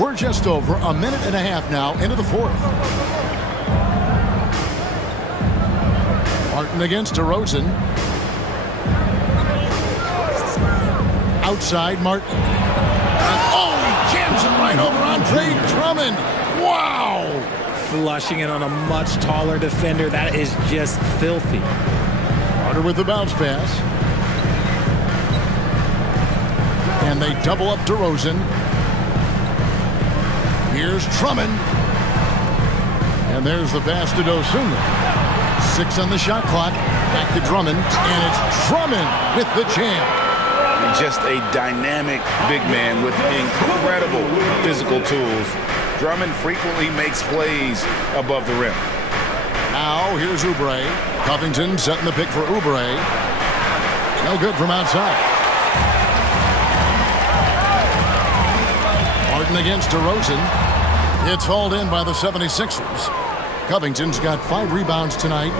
We're just over a minute and a half now into the 4th. Martin against DeRozan. Outside Martin. And, oh, Puts it right over Andre Drummond. Wow! Flushing it on a much taller defender. That is just filthy. Carter with the bounce pass. And they double up DeRozan. Here's Drummond. And there's the pass to Dosunmu. 6 on the shot clock. Back to Drummond. And it's Drummond with the jam. Just a dynamic big man with incredible physical tools. Drummond frequently makes plays above the rim. Now here's Oubre. Covington setting the pick for Oubre. No good from outside. Martin against DeRozan. It's hauled in by the 76ers. Covington's got 5 rebounds tonight.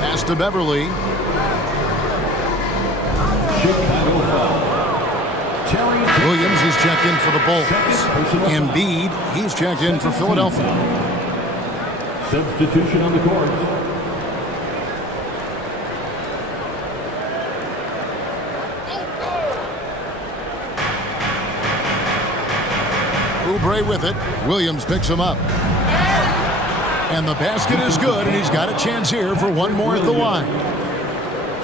Pass to Beverly. Williams is checked in for the Bulls. Embiid, he's checked in for Philadelphia. Substitution on the court. Oubre with it. Williams picks him up. And the basket is good, and he's got a chance here for one more at the line.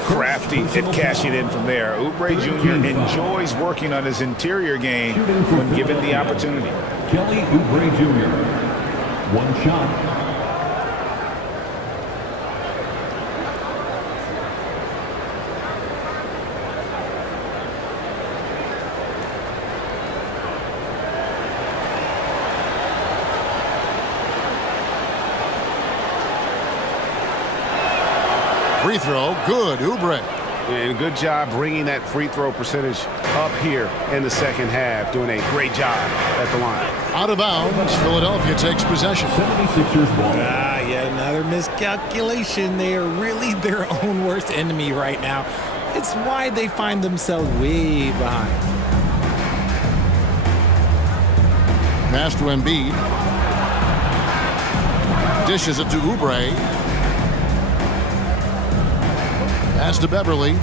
Crafty at cashing in from there. Oubre Jr. enjoys working on his interior game when given the opportunity. Kelly Oubre Jr. One shot. Free throw, good, Oubre. And good job bringing that free throw percentage up here in the second half. Doing a great job at the line. Out of bounds, Philadelphia takes possession. 76ers ball. Yet another miscalculation. They are really their own worst enemy right now. It's why they find themselves way behind. Pass to Embiid. Dishes it to Oubre. Pass to Beverly.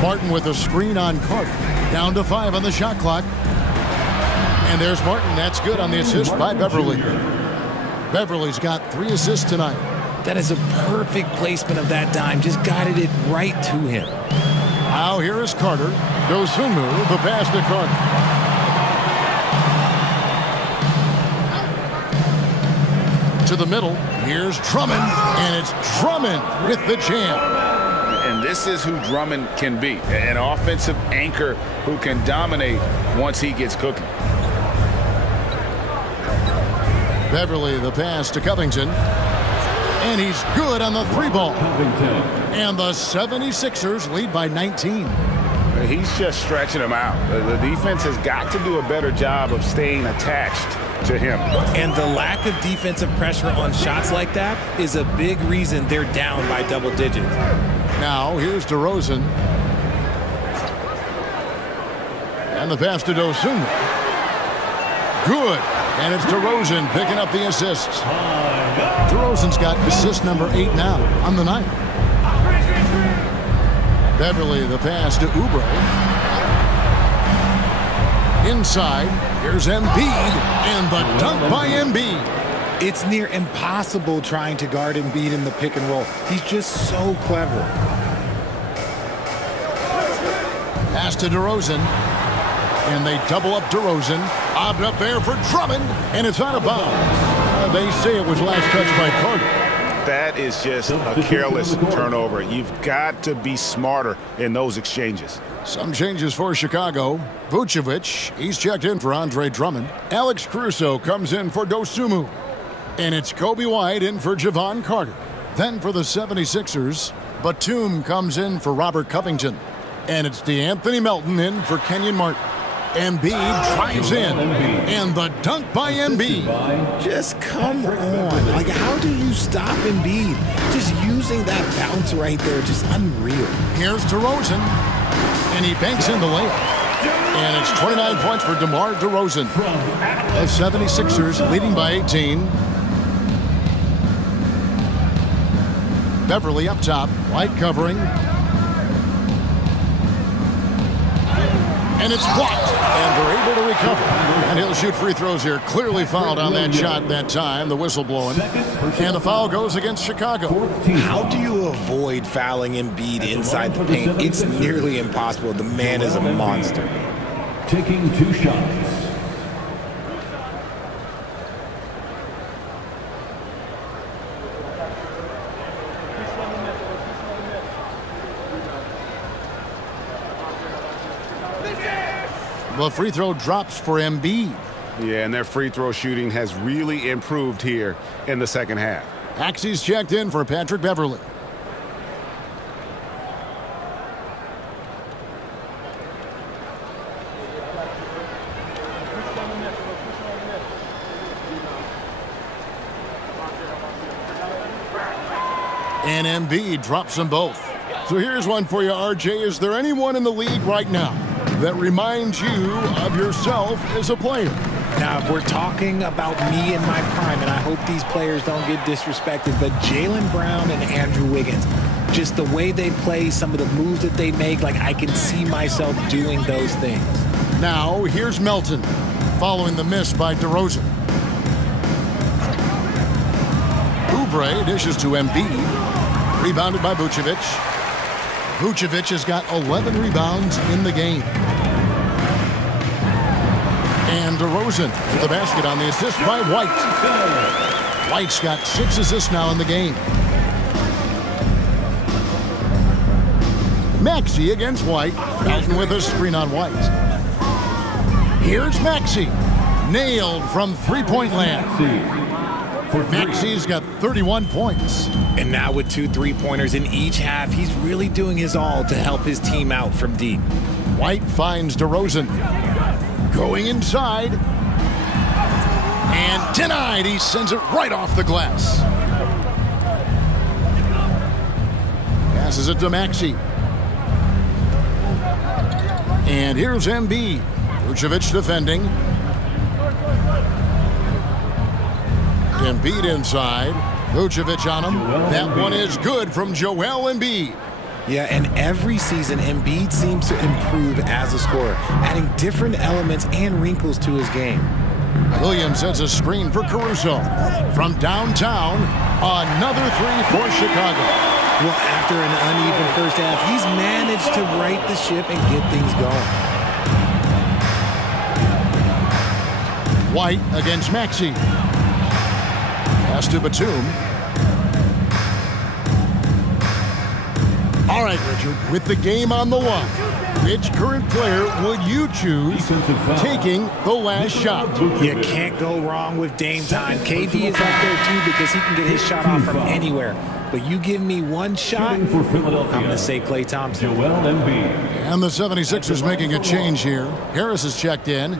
Martin with a screen on Carter. Down to 5 on the shot clock. And there's Martin. That's good on the assist by Beverly. Beverly's got 3 assists tonight. That is a perfect placement of that dime. Just guided it right to him. Now here is Carter. Dosunmu, the pass to Carter. To the middle. Here's Drummond, and it's Drummond with the jam. And this is who Drummond can be, an offensive anchor who can dominate once he gets cooking. Beverly, the pass to Covington. And he's good on the 3-ball. And the 76ers lead by 19. He's just stretching them out. The defense has got to do a better job of staying attached to him. And the lack of defensive pressure on shots like that is a big reason they're down by double digits. Now here's DeRozan. And the pass to Dosunmu. Good. And it's DeRozan picking up the assists. DeRozan's got assist number 8 now on the night. Beverly, the pass to Oubre. Inside, here's Embiid, and the dunk by Embiid. It's near impossible trying to guard Embiid in the pick and roll. He's just so clever. Pass to DeRozan, and they double up DeRozan. Lobbed up there for Drummond, and it's out of bounds. They say it was last touched by Carter. That is just a careless turnover. You've got to be smarter in those exchanges. Some changes for Chicago. Vucevic, he's checked in for Andre Drummond. Alex Caruso comes in for Dosunmu. And it's Kobe White in for Javon Carter. Then for the 76ers, Batum comes in for Robert Covington. And it's DeAnthony Melton in for Kenyon Martin. Embiid drives in, and the dunk by Embiid. Just come on. Like, how do you stop Embiid? Just using that bounce right there, just unreal. Here's DeRozan, and he banks in the layup. And it's 29 points for DeMar DeRozan. The 76ers leading by 18. Beverly up top, light covering. And it's blocked, and they're able to recover. And he'll shoot free throws here. Clearly fouled on that shot that time, the whistle blowing. And the foul goes against Chicago. How do you avoid fouling Embiid inside the paint? It's nearly impossible. The man is a monster. Taking 2 shots. The free throw drops for Embiid. Yeah, and their free throw shooting has really improved here in the second half. Maxey's checked in for Patrick Beverly. And Embiid drops them both. So here's one for you, RJ. Is there anyone in the league right now that reminds you of yourself as a player? Now, if we're talking about me in my prime, and I hope these players don't get disrespected, but Jaylen Brown and Andrew Wiggins, just the way they play, some of the moves that they make, like I can see myself doing those things. Now, here's Melton, following the miss by DeRozan. Oubre dishes to Embiid, rebounded by Vucevic. Vucevic has got 11 rebounds in the game. And DeRozan with the basket on the assist by White. White's got 6 assists now in the game. Maxey against White. Melton with a screen on White. Here's Maxey. Nailed from three-point land. Maxey's got 31 points. And now with 2 3-pointers in each half, he's really doing his all to help his team out from deep. White finds DeRozan. Going inside. And denied. He sends it right off the glass. Passes it to Maxey. And here's Embiid. Vucevic defending. Embiid inside. Vucevic on him. That one is good from Joel Embiid. Yeah, and every season, Embiid seems to improve as a scorer, adding different elements and wrinkles to his game. Williams sets a screen for Caruso. From downtown, another three for Chicago. Well, after an uneven first half, he's managed to right the ship and get things going. White against Maxey. Pass to Batum. All right, Richard, with the game on the line, which current player would you choose taking the last shot? You can't go wrong with Dame time. KD is up there, too, because he can get his shot off from anywhere. But you give me one shot, I'm going to say Klay Thompson. And the 76ers making a change here. Harris is checked in.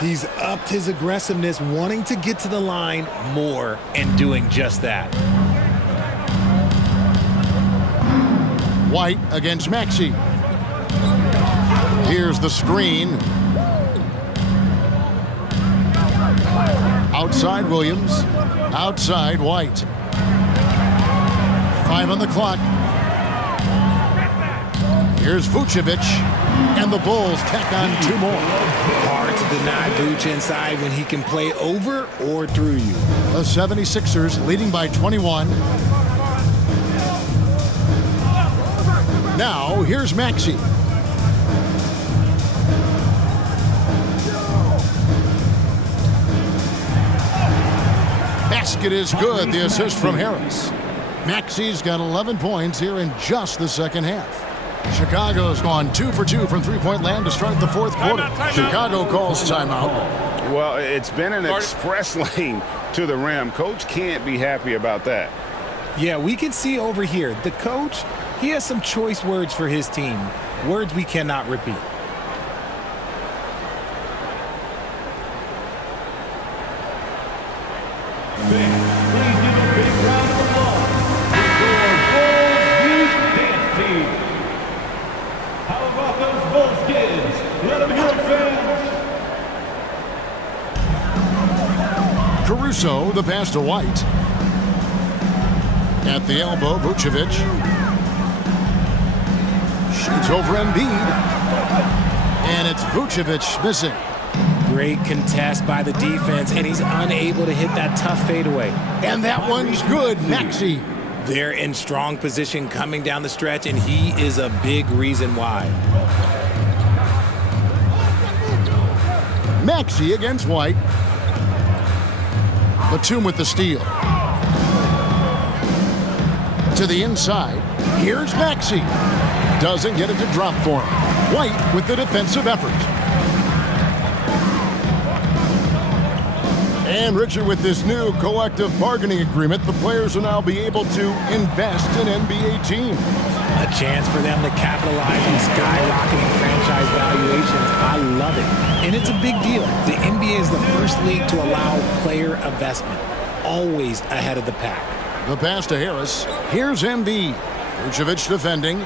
He's upped his aggressiveness, wanting to get to the line more and doing just that. White against Maxey. Here's the screen. Outside Williams. Outside White. 5 on the clock. Here's Vucevic. And the Bulls tack on 2 more. Hard to deny Vuce inside when he can play over or through you. The 76ers leading by 21. Now, here's Maxey. Basket is good. The assist from Harris. Maxey's got 11 points here in just the second half. Chicago's gone 2 for 2 from three-point land to start the fourth quarter. Chicago calls timeout. Well, it's been an express lane to the rim. Coach can't be happy about that. Yeah, we can see over here, the coach, he has some choice words for his team. Words we cannot repeat. How about those Bulls kids? Let them hear it, fans. Caruso, the pass to White. At the elbow, Vucevic. Shoots over Embiid. And it's Vucevic missing. Great contest by the defense, and he's unable to hit that tough fadeaway. And that one's good, Maxey. They're in strong position coming down the stretch, and he is a big reason why. Maxey against White. Batum with the steal. To the inside. Here's Maxey. Doesn't get it to drop for him. White with the defensive effort. And Richard, with this new collective bargaining agreement, the players will now be able to invest in NBA teams. A chance for them to capitalize on skyrocketing franchise valuations. I love it. And it's a big deal. The NBA is the first league to allow player investment, always ahead of the pack. The pass to Harris. Here's Embiid. Vucevic defending.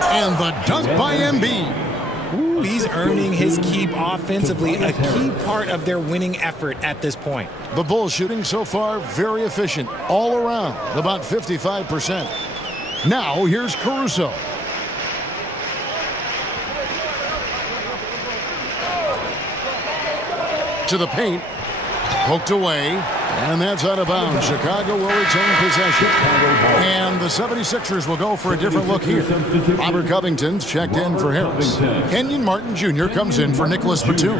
And the dunk by Embiid. Ooh, he's earning his keep offensively, a key part of their winning effort at this point. The Bulls shooting so far very efficient all around, about 55%. Now here's Caruso. To the paint. Poked away. And that's out of bounds. Chicago will retain possession. And the 76ers will go for a different look here. Robert Covington's checked in for Harris. Kenyon Martin Jr. comes in for Nicholas Batum.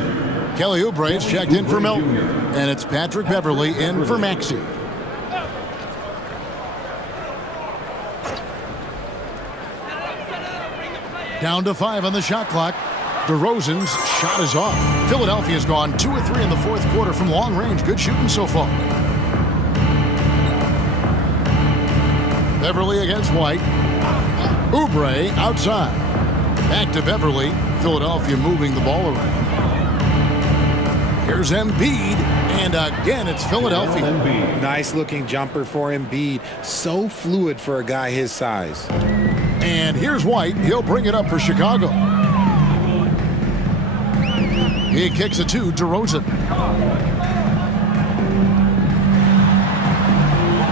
Kelly Oubre's checked in for Milton. And it's Patrick Beverley in for Maxey. Down to 5 on the shot clock. DeRozan's shot is off. Philadelphia's gone 2 of 3 in the fourth quarter from long range. Good shooting so far. Beverley against White. Oubre outside. Back to Beverley. Philadelphia moving the ball around. Here's Embiid. And again, it's Philadelphia. Nice looking jumper for Embiid. So fluid for a guy his size. And here's White. He'll bring it up for Chicago. He kicks it to DeRozan.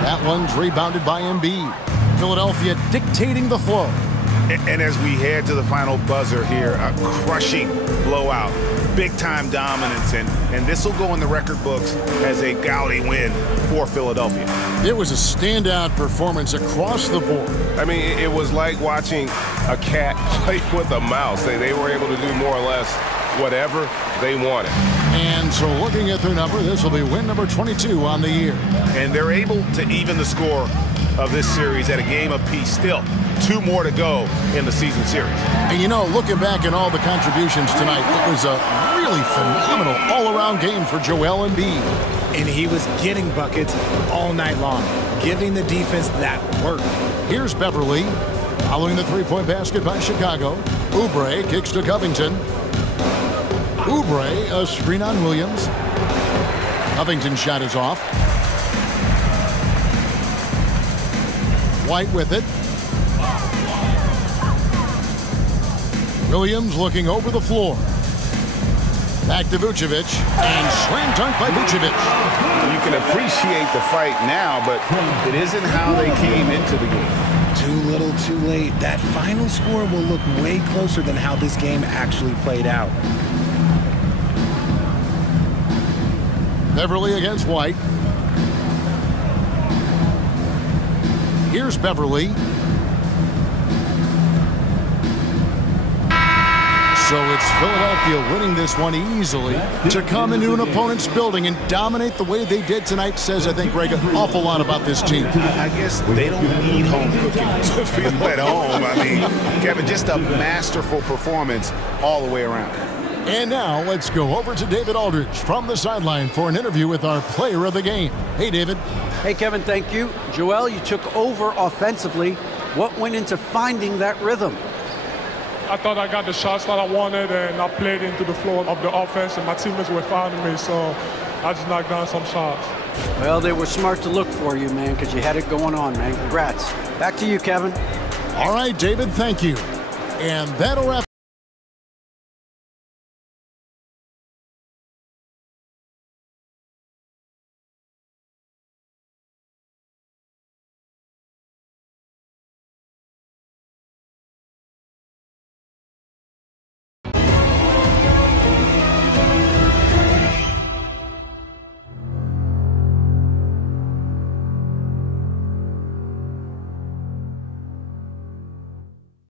That one's rebounded by Embiid. Philadelphia dictating the flow. And as we head to the final buzzer here, a crushing blowout. Big-time dominance, and this will go in the record books as a gaudy win for Philadelphia. It was a standout performance across the board. I mean, it was like watching a cat play with a mouse. They were able to do more or less whatever they wanted. And so looking at their number, this will be win number 22 on the year. And they're able to even the score of this series at a game apiece. Still, 2 more to go in the season series. And you know, looking back at all the contributions tonight, it was a really phenomenal all-around game for Joel Embiid. And he was getting buckets all night long, giving the defense that work. Here's Beverley, following the three-point basket by Chicago. Oubre kicks to Covington. Oubre, a screen on Williams. Covington's shot is off. White with it. Williams looking over the floor. Back to Vucevic, and slam dunk by Vucevic. You can appreciate the fight now, but it isn't how they came into the game. Too little, too late. That final score will look way closer than how this game actually played out. Beverley against White. Here's Beverley. So it's Philadelphia winning this one easily. To come into an opponent's building and dominate the way they did tonight says, I think, Greg, an awful lot about this team. I guess they don't need home cooking to feel at home. I mean, Kevin, just a masterful performance all the way around. And now let's go over to David Aldridge from the sideline for an interview with our player of the game. Hey, David. Hey, Kevin, thank you. Joel, you took over offensively. What went into finding that rhythm? I thought I got the shots that I wanted, and I played into the flow of the offense, and my teammates were finding me, so I just knocked down some shots. Well, they were smart to look for you, man, because you had it going on, man. Congrats. Back to you, Kevin. All right, David, thank you. And that'll wrap